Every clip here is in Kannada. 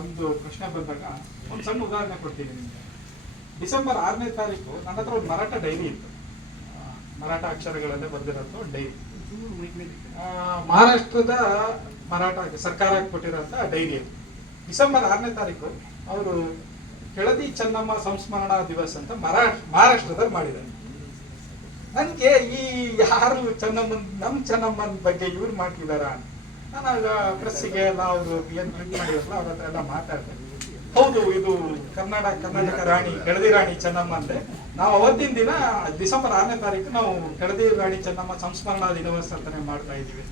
ಒಂದು ಪ್ರಶ್ನೆ ಬಂದಾಗ ಒಂದು ಸಣ್ಣ ಉದಾಹರಣೆ ಕೊಡ್ತೀನಿ ನಿಮಗೆ. ಡಿಸೆಂಬರ್ 6ನೇ ತಾರೀಕು ನನ್ನ ಹತ್ರ ಒಂದು ಮರಾಠ ಡೈರಿ ಇತ್ತು. ಮರಾಠ ಅಕ್ಷರಗಳಲ್ಲೇ ಬರೆದಿರೋದು ಡೈರಿ. ಮಹಾರಾಷ್ಟ್ರದ ಮರಾಠ ಸರ್ಕಾರ ಕೊಟ್ಟಿರೋಂಥ ಡೈರಿ ಅದು. ಡಿಸೆಂಬರ್ 6ನೇ ತಾರೀಕು ಅವರು ಕೆಳದಿ ಚೆನ್ನಮ್ಮ ಸಂಸ್ಮರಣಾ ದಿವಸ ಅಂತ ಮಹಾರಾಷ್ಟ್ರದಲ್ಲಿ ಮಾಡಿದ್ದಾರೆ. ನನಗೆ ಈ ಯಾರು ನಮ್ಮ ಚೆನ್ನಮ್ಮನ ಬಗ್ಗೆ ಇವ್ರು ಮಾಡ್ತಿದಾರ ಅಂತ ನಾನು ಪ್ರೆಸ್ಸಿಗೆ ಎಲ್ಲ ಅವರು ಏನು ಪ್ರಿಂಟ್ ಮಾಡಿರಲ್ಲ ಅವ್ರ ಹತ್ರ ಎಲ್ಲ ಮಾತಾಡ್ತೇನೆ. ಹೌದು, ಇದು ಕರ್ನಾಟಕ ರಾಣಿ ಕೆಳದಿ ರಾಣಿ ಚೆನ್ನಮ್ಮ ಅಂದ್ರೆ ನಾವು ಅವತ್ತಿನ ದಿನ ಡಿಸೆಂಬರ್ 6ನೇ ತಾರೀಕು ನಾವು ಕೆಳದಿ ರಾಣಿ ಚೆನ್ನಮ್ಮ ಸಂಸ್ಮರಣಾ ದಿವಸ ಅಂತಾನೆ ಮಾಡ್ತಾ ಇದೀವಿ.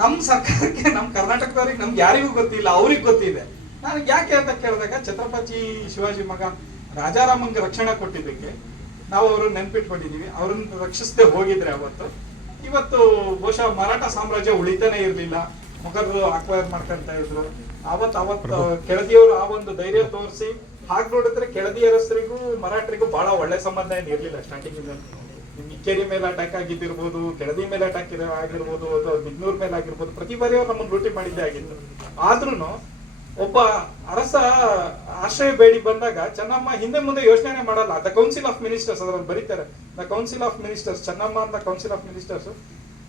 ನಮ್ಮ ಸರ್ಕಾರಕ್ಕೆ, ನಮ್ಮ ಕರ್ನಾಟಕದವ್ರಿಗೆ ನಮ್ಗೆ ಯಾರಿಗೂ ಗೊತ್ತಿಲ್ಲ, ಅವ್ರಿಗೆ ಗೊತ್ತಿದೆ. ನಾನು ಯಾಕೆ ಅಂತ ಕೇಳಿದಾಗ ಛತ್ರಪತಿ ಶಿವಾಜಿ ಮಗ ರಾಜಾರಾಮಂಗೆ ರಕ್ಷಣೆ ಕೊಟ್ಟಿದ್ದಕ್ಕೆ ನಾವು ಅವ್ರನ್ನ ನೆನ್ಪಿಟ್ಕೊಂಡಿದೀವಿ. ಅವ್ರನ್ನ ರಕ್ಷಿಸದೆ ಹೋಗಿದ್ರೆ ಇವತ್ತು ಬಹುಶಃ ಮರಾಠ ಸಾಮ್ರಾಜ್ಯ ಉಳಿತಾನೆ ಇರ್ಲಿಲ್ಲ. ಮೊಘಲರು ಅಕ್ವೈರ್ ಮಾಡ್ಕೊಂತ ಇದ್ರು. ಅವತ್ತು ಕೆಳದಿಯವರು ಆ ಒಂದು ಧೈರ್ಯ ತೋರಿಸಿ ಹಾಗೆ ನೋಡಿದ್ರೆ ಕೆಳದಿಯರಸರಿಗೂ ಮರಾಠರಿಗೂ ಬಹಳ ಒಳ್ಳೆ ಸಂಬಂಧ ಏನು ಇರ್ಲಿಲ್ಲ ಸ್ಟಾರ್ಟಿಂಗ್. ಇಕ್ಕೇರಿ ಮೇಲೆ ಅಟ್ಯಾಕ್ ಆಗಿದ್ದಿರ್ಬೋದು, ಕೆಳದಿ ಮೇಲೆ ಅಟ್ಯಾಕ್ ಆಗಿರ್ಬೋದು, ಅಥವಾ ಬಿಗ್ನೂರ್ ಮೇಲೆ ಆಗಿರ್ಬೋದು, ಪ್ರತಿ ಬಾರಿ ಅವ್ರು ನಮ್ಮನ್ನು ಲೂಟಿ ಮಾಡಿದ್ದೇ ಆಗಿತ್ತು. ಆದ್ರೂ ಒಬ್ಬ ಅರಸ ಆಶ್ರಯ ಬೇಡಿ ಬಂದಾಗ ಚೆನ್ನಮ್ಮ ಹಿಂದೆ ಮುಂದೆ ಯೋಚನೆ ಮಾಡಲ್ಲ. ದ ಕೌನ್ಸಿಲ್ ಆಫ್ ಮಿನಿಸ್ಟರ್ಸ್ ಅದ್ರಲ್ಲಿ ಬರೀತಾರೆ. The council of ministers, Chennamma ಅಂತ council of ministers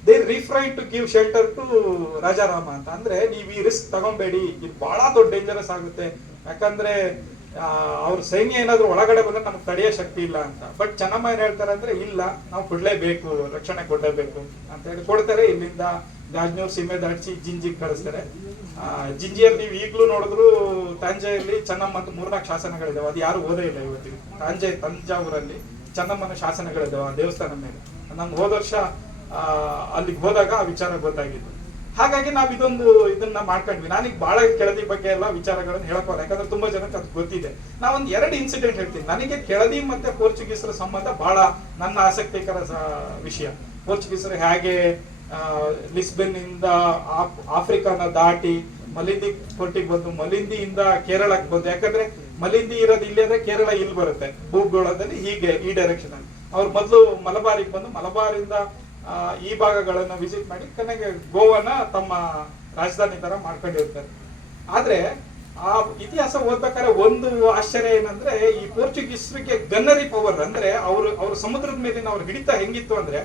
they refrain to give shelter to Rajarama ಅಂತ. ಅಂದ್ರೆ ನೀವು ಈ ರಿಸ್ಕ್ ತಗೊಂಬೇಡಿ, ಇದು ಬಹಳ ದೊಡ್ಡ ಡೇಂಜರಸ್ ಆಗುತ್ತೆ. ಯಾಕಂದ್ರೆ ಅವ್ರ ಸೈನ್ಯ ಏನಾದ್ರು ಒಳಗಡೆ ಬಂದ್ರೆ ನಮ್ಗೆ ತಡೆಯೋ ಶಕ್ತಿ ಇಲ್ಲ ಅಂತ. ಬಟ್ ಚೆನ್ನಮ್ಮ ಏನ್ ಹೇಳ್ತಾರೆ ಅಂದ್ರೆ ಇಲ್ಲ, ನಾವು ಕೊಡ್ಲೇಬೇಕು, ರಕ್ಷಣೆ ಕೊಡಲೇಬೇಕು ಅಂತ ಹೇಳಿ ಕೊಡ್ತಾರೆ. ಇಲ್ಲಿಂದ ಗಾಜ್ನೂರ್ ಸೀಮೆ ದಾಟಿಸಿ ಜಿಂಜಿಗೆ ಕಳಿಸ್ತಾರೆ. ಜಿಂಜಿಯಲ್ಲಿ ನೀವು ಈಗಲೂ ನೋಡಿದ್ರು ತಾಂಜೆಯಲ್ಲಿ ಚೆನ್ನಮ್ಮ ಅಂತ 4-4 ಶಾಸನಗಳಿದಾವೆ. ಅದು ಯಾರು ಓದೇ ಇಲ್ಲ ಇವತ್ತಿಗೆ. ತಂಜಾವೂರಲ್ಲಿ ಚೆನ್ನಮ್ಮನ ಶಾಸನಗಳಿದಾವೆ ಆ ದೇವಸ್ಥಾನ ಮೇಲೆ. ನಮ್ಗೆ ಹೋದ ವರ್ಷ ಅಲ್ಲಿಗೆ ಹೋದಾಗ ಆ ವಿಚಾರ ಗೊತ್ತಾಗಿತ್ತು. ಹಾಗಾಗಿ ನಾವು ಇದನ್ನ ಮಾಡ್ಕೊಂಡ್ವಿ. ನಾನೀಗ ಬಹಳ ಕೆಳದಿ ಬಗ್ಗೆ ಎಲ್ಲ ವಿಚಾರಗಳನ್ನು ಹೇಳಕೋಲ್ಲ, ಯಾಕಂದ್ರೆ ತುಂಬಾ ಜನಕ್ಕೆ ಅದು ಗೊತ್ತಿದೆ. ನಾವೊಂದು 2 ಇನ್ಸಿಡೆಂಟ್ ಹೇಳ್ತೀನಿ. ನನಗೆ ಕೆಳದಿ ಮತ್ತೆ ಪೋರ್ಚುಗೀಸರ ಸಂಬಂಧ ಬಹಳ ನನ್ನ ಆಸಕ್ತಿಕರ ವಿಷಯ. ಪೋರ್ಚುಗೀಸರು ಹೇಗೆ ಲಿಸ್ಬನ್ ಇಂದ ಆಫ್ರಿಕಾನ ದಾಟಿ ಮಲಿಂದಿ ಕೊಟ್ಟಿಗೆ ಬಂದು, ಮಲಿಂದಿಯಿಂದ ಕೇರಳಕ್ಕೆ ಬಂದು, ಯಾಕಂದ್ರೆ ಮಲಿಂದಿ ಇರೋದು ಇಲ್ಲಿ ಅಂದ್ರೆ ಕೇರಳ ಇಲ್ಲಿ ಬರುತ್ತೆ ಭೂಗೋಳದಲ್ಲಿ, ಹೀಗೆ ಈ ಡೈರೆಕ್ಷನ್ ಅಲ್ಲಿ. ಅವ್ರು ಮೊದಲು ಮಲಬಾರಿಗೆ ಬಂದು ಮಲಬಾರಿಂದ ಈ ಭಾಗಗಳನ್ನ ವಿಸಿಟ್ ಮಾಡಿ ಕೊನೆಗೆ ಗೋವಾನ ತಮ್ಮ ರಾಜಧಾನಿ ತರ ಮಾಡ್ಕೊಂಡಿರ್ತಾರೆ. ಆದ್ರೆ ಆ ಇತಿಹಾಸ ಓದ್ಬೇಕಾದ್ರೆ ಒಂದು ಆಶ್ಚರ್ಯ ಏನಂದ್ರೆ, ಈ ಪೋರ್ಚುಗೀಸರಿಗೆ ಗನ್ನರಿ ಪವರ್ ಅಂದ್ರೆ ಅವ್ರ ಸಮುದ್ರದ ಮೇಲಿನ ಅವ್ರ ಹಿಡಿತ ಹೆಂಗಿತ್ತು ಅಂದ್ರೆ,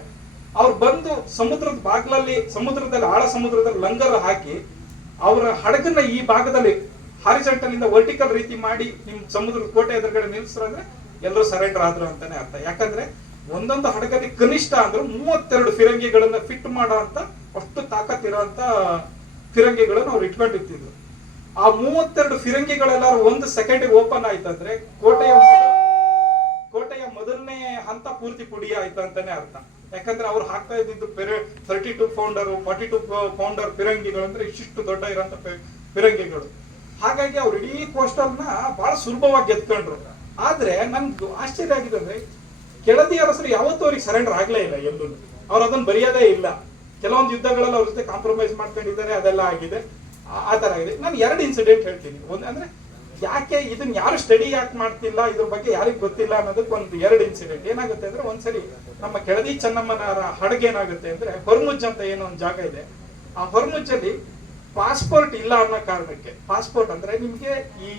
ಅವ್ರು ಬಂದು ಸಮುದ್ರದ ಬಾಗ್ಲಲ್ಲಿ, ಆಳ ಸಮುದ್ರದಲ್ಲಿ ಲಂಗರ್ ಹಾಕಿ ಅವರ ಹಡಗನ್ನ ಈ ಭಾಗದಲ್ಲಿ ಹಾರಿಜಾಂಟಲ್ ಇಂದ ವರ್ಟಿಕಲ್ ರೀತಿ ಮಾಡಿ ನಿಮ್ ಸಮುದ್ರದ ಕೋಟೆ ಎದುರುಗಡೆ ನಿಲ್ಸ್ರು ಅಂದ್ರೆ ಎಲ್ಲರೂ ಸರೆಂಡರ್ ಆದ್ರು ಅಂತಾನೆ ಅರ್ಥ. ಯಾಕಂದ್ರೆ ಒಂದೊಂದು ಹಡಗಲ್ಲಿ ಕನಿಷ್ಠ ಅಂದ್ರೆ 32 ಫಿರಂಗಿಗಳನ್ನ ಫಿಟ್ ಮಾಡೋ ಅಂತ ಅಷ್ಟು ತಾಕತ್ ಇರೋಂತ ಫಿರಂಗಿಗಳನ್ನು ಅವ್ರು ಇಟ್ಕೊಂಡಿರ್ತಿದ್ರು. ಆ 32 ಫಿರಂಗಿಗಳೆಲ್ಲಾರು 1 ಸೆಕೆಂಡ್ ಓಪನ್ ಆಯ್ತಂದ್ರೆ ಕೋಟೆಯ ಮೊದಲನೇ ಹಂತ ಪೂರ್ತಿ ಪುಡಿ ಆಯ್ತು ಅಂತಾನೆ ಅರ್ಥ. ಯಾಕಂದ್ರೆ ಅವ್ರು ಹಾಕ್ತಾ ಇದ್ದಿದ್ದು 32 ಪೌಂಡರ್ 42 ಪೌಂಡರ್ ಫಿರಂಗಿಗಳು ಅಂದ್ರೆ ಇಷ್ಟು ದೊಡ್ಡ ಇರೋಂತ ಫಿರಂಗಿಗಳು. ಹಾಗಾಗಿ ಅವ್ರು ಇಡೀ ಕೋಸ್ಟಲ್ನ ಬಹಳ ಸುಲಭವಾಗಿ ಗೆದ್ಕೊಂಡ್ರು. ಆದ್ರೆ ನನ್ಗೆ ಆಶ್ಚರ್ಯ ಆಗಿದೆ ಅಂದ್ರೆ, ಕೆಳದಿ ಅರಸರು ಯಾವತ್ತೂ ಅವ್ರಿಗೆ ಸರೆಂಡರ್ ಆಗ್ಲೇ ಇಲ್ಲ. ಎಲ್ಲೂ ಅವ್ರು ಅದನ್ನ ಬರೆಯೋದೇ ಇಲ್ಲ. ಕೆಲವೊಂದು ಯುದ್ಧಗಳಲ್ಲಿ ಅವ್ರ ಜೊತೆ ಕಾಂಪ್ರಮೈಸ್ ಮಾಡ್ಕೊಂಡಿದ್ದಾರೆ, ಅದೆಲ್ಲ ಆಗಿದೆ, ಆ ತರ ಆಗಿದೆ. ನಾನು 2 ಇನ್ಸಿಡೆಂಟ್ ಹೇಳ್ತೀನಿ. ಅಂದ್ರೆ ಯಾಕೆ ಇದನ್ನ ಯಾರು ಸ್ಟಡಿ ಯಾಕೆ ಮಾಡ್ತಿಲ್ಲ, ಇದ್ರ ಬಗ್ಗೆ ಯಾರಿಗ್ ಗೊತ್ತಿಲ್ಲ ಅನ್ನೋದಕ್ಕೆ ಒಂದು 2 ಇನ್ಸಿಡೆಂಟ್. ಏನಾಗುತ್ತೆ ಅಂದ್ರೆ, ಒಂದ್ಸರಿ ನಮ್ಮ ಕೆಳದಿ ಚೆನ್ನಮ್ಮನ ಹಡಗು ಏನಾಗುತ್ತೆ ಅಂದ್ರೆ, ಹೊರ್ಮುಜ್ ಅಂತ ಏನೋ ಒಂದು ಜಾಗ ಇದೆ. ಆ ಹೊರ್ಮುಜ್ಜಲ್ಲಿ ಪಾಸ್ಪೋರ್ಟ್ ಇಲ್ಲ ಅನ್ನೋ ಕಾರಣಕ್ಕೆ, ಪಾಸ್ಪೋರ್ಟ್ ಅಂದ್ರೆ ನಿಮ್ಗೆ ಈ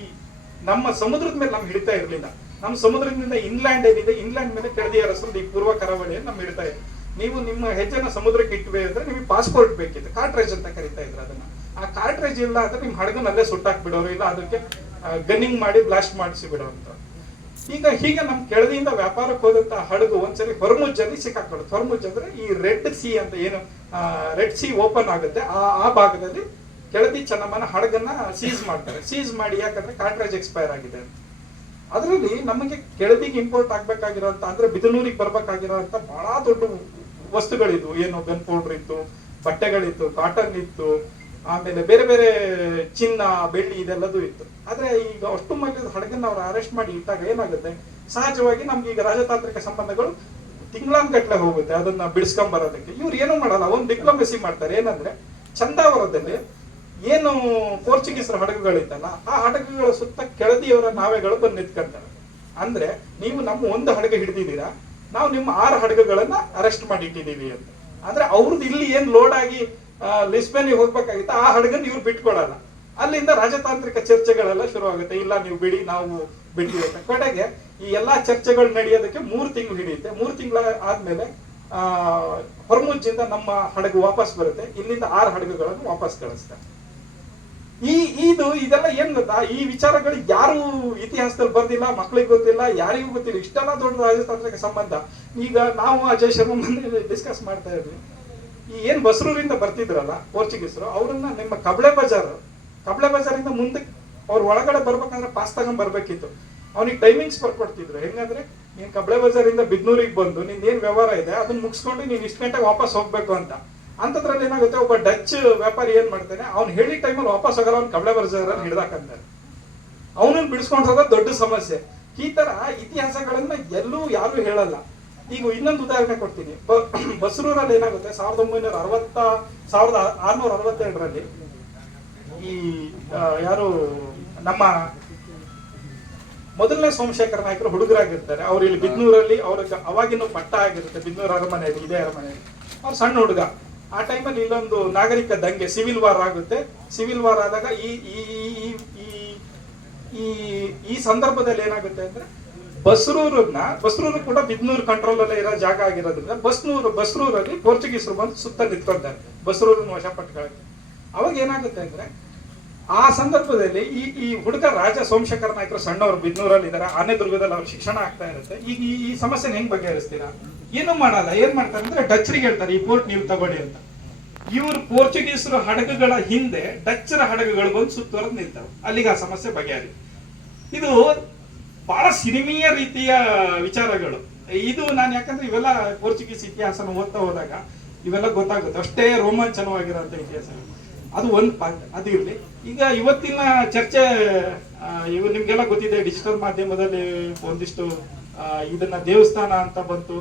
ನಮ್ಮ ಸಮುದ್ರದ ಮೇಲೆ ನಮ್ಗೆ ಹಿಡಿತಾ ಇರ್ಲಿಲ್ಲ. ನಮ್ಮ ಸಮುದ್ರದಿಂದ ಇನ್ಲ್ಯಾಂಡ್ ಏನಿದೆ, ಇನ್ಲ್ಯಾಂಡ್ ಮೇಲೆ ಕೆಳದಿ ಅರಸರು ಈ ಪೂರ್ವ ಕರಾವಳಿಯನ್ನು ನಮ್ಗೆ ಹಿಡಿತಾ ಇದೆ. ನೀವು ನಿಮ್ಮ ಹೆಜ್ಜೆನ ಸಮುದ್ರಕ್ಕೆ ಇಟ್ವೆ ಅಂದ್ರೆ ನಿಮಗೆ ಪಾಸ್ಪೋರ್ಟ್ ಬೇಕಿತ್ತು, ಕಾರ್ಟ್ರೇಜ್ ಅಂತ ಕರಿತಾ ಇದ್ರು ಅದನ್ನ. ಆ ಕಾರ್ಟ್ರೇಜ್ ಇಲ್ಲ ಅಂದ್ರೆ ನಿಮ್ ಹಡಗನಲ್ಲೇ ಸುಟ್ಟಾಕ್ ಬಿಡೋರು, ಇಲ್ಲ ಅದಕ್ಕೆ ಗನ್ನಿಂಗ್ ಮಾಡಿ ಬ್ಲಾಸ್ಟ್ ಮಾಡಿಸಿ ಬಿಡೋಂತ. ಹೀಗೆ ನಮ್ ಕೆಳದಿಯಿಂದ ವ್ಯಾಪಾರಕ್ಕೆ ಹೋದಂತ ಹಡಗು ಒಂದ್ಸರಿ ಹೊರ್ಮುಜ್ಜಲ್ಲಿ ಸಿಕ್ಕಾಕೊಡುತ್ತೆ. ಹೊರ್ಮುಜ್ ಅಂದ್ರೆ ಈ ರೆಡ್ ಸಿ ಅಂತ ಏನು ರೆಡ್ ಸಿ ಓಪನ್ ಆಗುತ್ತೆ, ಆ ಭಾಗದಲ್ಲಿ ಕೆಳದಿ ಚೆನ್ನಮ್ಮನ ಹಡಗನ್ನ ಸೀಸ್ ಮಾಡ್ತಾರೆ. ಸೀಸ್ ಮಾಡಿ, ಯಾಕಂದ್ರೆ ಕಾರ್ಟ್ರೇಜ್ ಎಕ್ಸ್ಪೈರ್ ಆಗಿದೆ. ಅದರಲ್ಲಿ ನಮಗೆ ಕೆಳದಿಗೆ ಇಂಪೋರ್ಟ್ ಆಗ್ಬೇಕಾಗಿರೋಂತ ಅಂದ್ರೆ ಬಿದನೂರಿಗೆ ಬರ್ಬೇಕಾಗಿರೋಂತ ಬಹಳ ದೊಡ್ಡ ವಸ್ತುಗಳಿದ್ವು. ಏನು ಗನ್ ಪೌಡರ್ ಇತ್ತು, ಬಟ್ಟೆಗಳಿತ್ತು, ಕಾಟನ್ ಇತ್ತು, ಆಮೇಲೆ ಬೇರೆ ಬೇರೆ ಚಿನ್ನ ಬೆಳ್ಳಿ ಇದೆಲ್ಲದೂ ಇತ್ತು. ಆದ್ರೆ ಈಗ ಅಷ್ಟು ಮೈಲದ ಹಡಗನ್ನ ಅವ್ರು ಅರೆಸ್ಟ್ ಮಾಡಿ ಇಟ್ಟಾಗ ಏನಾಗುತ್ತೆ, ಸಹಜವಾಗಿ ನಮ್ಗೆ ಈಗ ರಾಜತಾಂತ್ರಿಕ ಸಂಬಂಧಗಳು ತಿಂಗಳಾನ್ಗಟ್ಲೆ ಹೋಗುತ್ತೆ ಅದನ್ನ ಬಿಡಿಸ್ಕೊಂಬರೋದಕ್ಕೆ. ಇವ್ರು ಏನೂ ಮಾಡಲ್ಲ, ಒಂದು ಡಿಪ್ಲೊಮೆಸಿ ಮಾಡ್ತಾರೆ. ಏನಂದ್ರೆ, ಚಂದಾವರದಲ್ಲಿ ಏನು ಪೋರ್ಚುಗೀಸರ ಹಡಗುಗಳಿತ್ತಲ್ಲ, ಆ ಹಡಗುಗಳ ಸುತ್ತ ಕೆಳದಿಯವರ ನಾವೆಗಳು ಬಂದು ನಿಂತ್ಕೊಂತಾರೆ. ಅಂದ್ರೆ ನೀವು ನಮ್ಮ ಒಂದು ಹಡಗು ಹಿಡಿದಿದ್ದೀರಾ, ನಾವು ನಿಮ್ಮ 6 ಹಡಗುಗಳನ್ನ ಅರೆಸ್ಟ್ ಮಾಡಿ ಇಟ್ಟಿದ್ದೀವಿ ಅಂತ. ಅಂದ್ರೆ ಅವ್ರದ್ದು ಇಲ್ಲಿ ಏನ್ ಲೋಡ್ ಆಗಿ ಲಿಸ್ಬನ್ಗೆ ಹೋಗ್ಬೇಕಾಗಿತ್ತು, ಆ ಹಡಗನ್ನ ಇವ್ರು ಬಿಟ್ಕೊಡಲ್ಲ. ಅಲ್ಲಿಂದ ರಾಜತಾಂತ್ರಿಕ ಚರ್ಚೆಗಳೆಲ್ಲ ಶುರುವಾಗುತ್ತೆ. ಇಲ್ಲ ನೀವು ಬಿಡಿ, ನಾವು ಬಿಡ್ತೀವಿ ಅಂತ. ಕಡೆಗೆ ಈ ಎಲ್ಲಾ ಚರ್ಚೆಗಳು ನಡೆಯೋದಕ್ಕೆ 3 ತಿಂಗಳು ಹಿಡಿಯುತ್ತೆ. 3 ತಿಂಗಳ ಆದ್ಮೇಲೆ ಹೊರಮುಜ್ಜಿಂದ ನಮ್ಮ ಹಡಗು ವಾಪಸ್ ಬರುತ್ತೆ. ಇಲ್ಲಿಂದ 6 ಹಡಗುಗಳನ್ನು ವಾಪಸ್ ಕಳಿಸ್ತಾರೆ. ಇದೆಲ್ಲ ಏನ್ ಗೊತ್ತಾ, ಈ ವಿಚಾರಗಳು ಯಾರು ಇತಿಹಾಸದಲ್ಲಿ ಬರ್ದಿಲ್ಲ, ಮಕ್ಕಳಿಗೆ ಗೊತ್ತಿಲ್ಲ, ಯಾರಿಗೂ ಗೊತ್ತಿಲ್ಲ. ಇಷ್ಟೆಲ್ಲ ದೊಡ್ಡ ರಾಜತಾಂತ್ರಿಕ ಸಂಬಂಧ. ಈಗ ನಾವು ಅಜಯ್ ಶರ್ಮಾ ಮನೇಲಿ ಡಿಸ್ಕಸ್ ಮಾಡ್ತಾ ಇದ್ವಿ. ಈ ಏನ್ ಬಸ್ರೂರಿಂದ ಬರ್ತಿದ್ರಲ್ಲ ಪೋರ್ಚುಗೀಸರು, ಅವ್ರನ್ನ ನಿಮ್ಮ ಕಬ್ಳೆ ಬಜಾರಿಂದ ಮುಂದಕ್ಕೆ ಅವ್ರ ಒಳಗಡೆ ಬರ್ಬೇಕಂದ್ರೆ ಪಾಸ್ ತಗೊಂಡ್ ಬರ್ಬೇಕಿತ್ತು. ಅವ್ನಿಗೆ ಟೈಮಿಂಗ್ಸ್ ಬರ್ಕೊಡ್ತಿದ್ರು. ಹೆಂಗಂದ್ರೆ ನೀನ್ ಕಬ್ಳೆ ಬಜಾರಿಂದ ಬಿದ್ನೂರಿಗೆ ಬಂದು ನಿನ್ ಏನ್ ವ್ಯವಹಾರ ಇದೆ ಅದನ್ನ ಮುಗಿಸ್ಕೊಂಡು ನೀನ್ ಇಷ್ಟು ಗಂಟೆಗೆ ವಾಪಸ್ ಹೋಗ್ಬೇಕು ಅಂತ. ಅಂತದ್ರಲ್ಲಿ ಏನಾಗುತ್ತೆ, ಒಬ್ಬ ಡಚ್ ವ್ಯಾಪಾರಿ ಏನ್ ಮಾಡ್ತಾನೆ, ಅವ್ನು ಹೇಳಿ ಟೈಮಲ್ಲಿ ವಾಪಸ್ ಹೋಗಲ್ಲ, ಅವ್ನು ಕಬ್ಳೆ ಬಜಾರಲ್ಲಿ ಹಿಡ್ದಾಕಂತಾನೆ. ಅವನನ್ನ ಬಿಡಿಸ್ಕೊಂಡು ಹೋಗೋದು ದೊಡ್ಡ ಸಮಸ್ಯೆ. ಈ ತರ ಇತಿಹಾಸಗಳನ್ನ ಎಲ್ಲೂ ಯಾರು ಹೇಳಲ್ಲ. ಈಗ ಇನ್ನೊಂದು ಉದಾಹರಣೆ ಕೊಡ್ತೀನಿ. ಬಸ್ರೂರಲ್ಲಿ ಏನಾಗುತ್ತೆ, 1662ರಲ್ಲಿ ಈ ಯಾರು ನಮ್ಮ ಮೊದಲನೇ ಸೋಮಶೇಖರ ನಾಯಕರು ಹುಡುಗರಾಗಿರ್ತಾರೆ. ಅವ್ರು ಇಲ್ಲಿ ಬಿದ್ನೂರಲ್ಲಿ ಅವ್ರಿಗೆ ಅವಾಗಿನ ಪಟ್ಟ ಆಗಿರುತ್ತೆ, ಬಿದ್ನೂರು ಅರಮನೆಯಲ್ಲಿ, ಇದೇ ಅರಮನೆಯಲ್ಲಿ. ಅವ್ರು ಸಣ್ಣ ಹುಡುಗ. ಆ ಟೈಮಲ್ಲಿ ಇಲ್ಲೊಂದು ನಾಗರಿಕ ದಂಗೆ, ಸಿವಿಲ್ ವಾರ್ ಆಗುತ್ತೆ. ಸಿವಿಲ್ ವಾರ್ ಆದಾಗ ಈ ಸಂದರ್ಭದಲ್ಲಿ ಏನಾಗುತ್ತೆ ಅಂದ್ರೆ, ಬಸ್ರೂರು ಕೂಡ ಬಿದ್ನೂರು ಕಂಟ್ರೋಲ್ ಅಲ್ಲೇ ಇರೋ ಜಾಗ ಆಗಿರೋದ್ರಿಂದ ಬಸ್ರೂರಲ್ಲಿ ಪೋರ್ಚುಗೀಸರು ಬಂದು ಸುತ್ತ ನಿಂತ್ಕೊಳ್ತಾರೆ ಬಸ್ರೂರನ್ನು ವಶಪಟ್ಕೊಳ್ಳಕ್ಕೆ. ಅವಾಗ ಏನಾಗುತ್ತೆ ಅಂದ್ರೆ, ಆ ಸಂದರ್ಭದಲ್ಲಿ ಈ ಹುಡುಗ ರಾಜ ಸೋಮಶೇಖರ ನಾಯಕರು ಸಣ್ಣವರು ಬಿದ್ನೂರಲ್ಲಿ ಇದಾರೆ, ಆನೆದುರ್ಗದಲ್ಲಿ ಅವ್ರ ಶಿಕ್ಷಣ ಆಗ್ತಾ ಇರುತ್ತೆ. ಈಗ ಈ ಸಮಸ್ಯೆನ ಹೆಂಗ್ ಬಗೆಹರಿಸ್ತೀರಾ? ಏನು ಮಾಡಲ್ಲ. ಏನ್ ಮಾಡ್ತಾರೆ ಅಂದ್ರೆ, ಡಚ್ರಿಗೆ ಹೇಳ್ತಾರೆ ಈ ಪೋರ್ಟ್ ನೀವು ತಗೊಳ್ಳಿ ಅಂತ. ಇವರು ಪೋರ್ಚುಗೀಸರು ಹಡಗುಗಳ ಹಿಂದೆ ಡಚ್ಚರ ಹಡಗುಗಳು ಬಂದು ಸುತ್ತುವರೆದು ನಿಲ್ತಾವೆ. ಅಲ್ಲಿಗೆ ಆ ಸಮಸ್ಯೆ ಬಗೆಹರಿ. ಇದು ಬಹಳ ಸಿನಿಮೀಯ ರೀತಿಯ ವಿಚಾರಗಳು. ಇದು ನಾನು ಯಾಕಂದ್ರೆ ಇವೆಲ್ಲ ಪೋರ್ಚುಗೀಸ್ ಇತಿಹಾಸನ ಓದ್ತಾ ಹೋದಾಗ ಇವೆಲ್ಲ ಗೊತ್ತಾಗುತ್ತೆ. ಅಷ್ಟೇ ರೋಮಾಂಚನವಾಗಿರುವಂತ ಇತಿಹಾಸ. ಅದು ಒಂದು ಪಾರ್ಟ್, ಅದು ಇರಲಿ. ಈಗ ಇವತ್ತಿನ ಚರ್ಚೆ ಇವು ನಿಮ್ಗೆಲ್ಲ ಗೊತ್ತಿದೆ, ಡಿಜಿಟಲ್ ಮಾಧ್ಯಮದಲ್ಲಿ ಒಂದಿಷ್ಟು ಇದನ್ನ ದೇವಸ್ಥಾನ ಅಂತ ಬಂತು.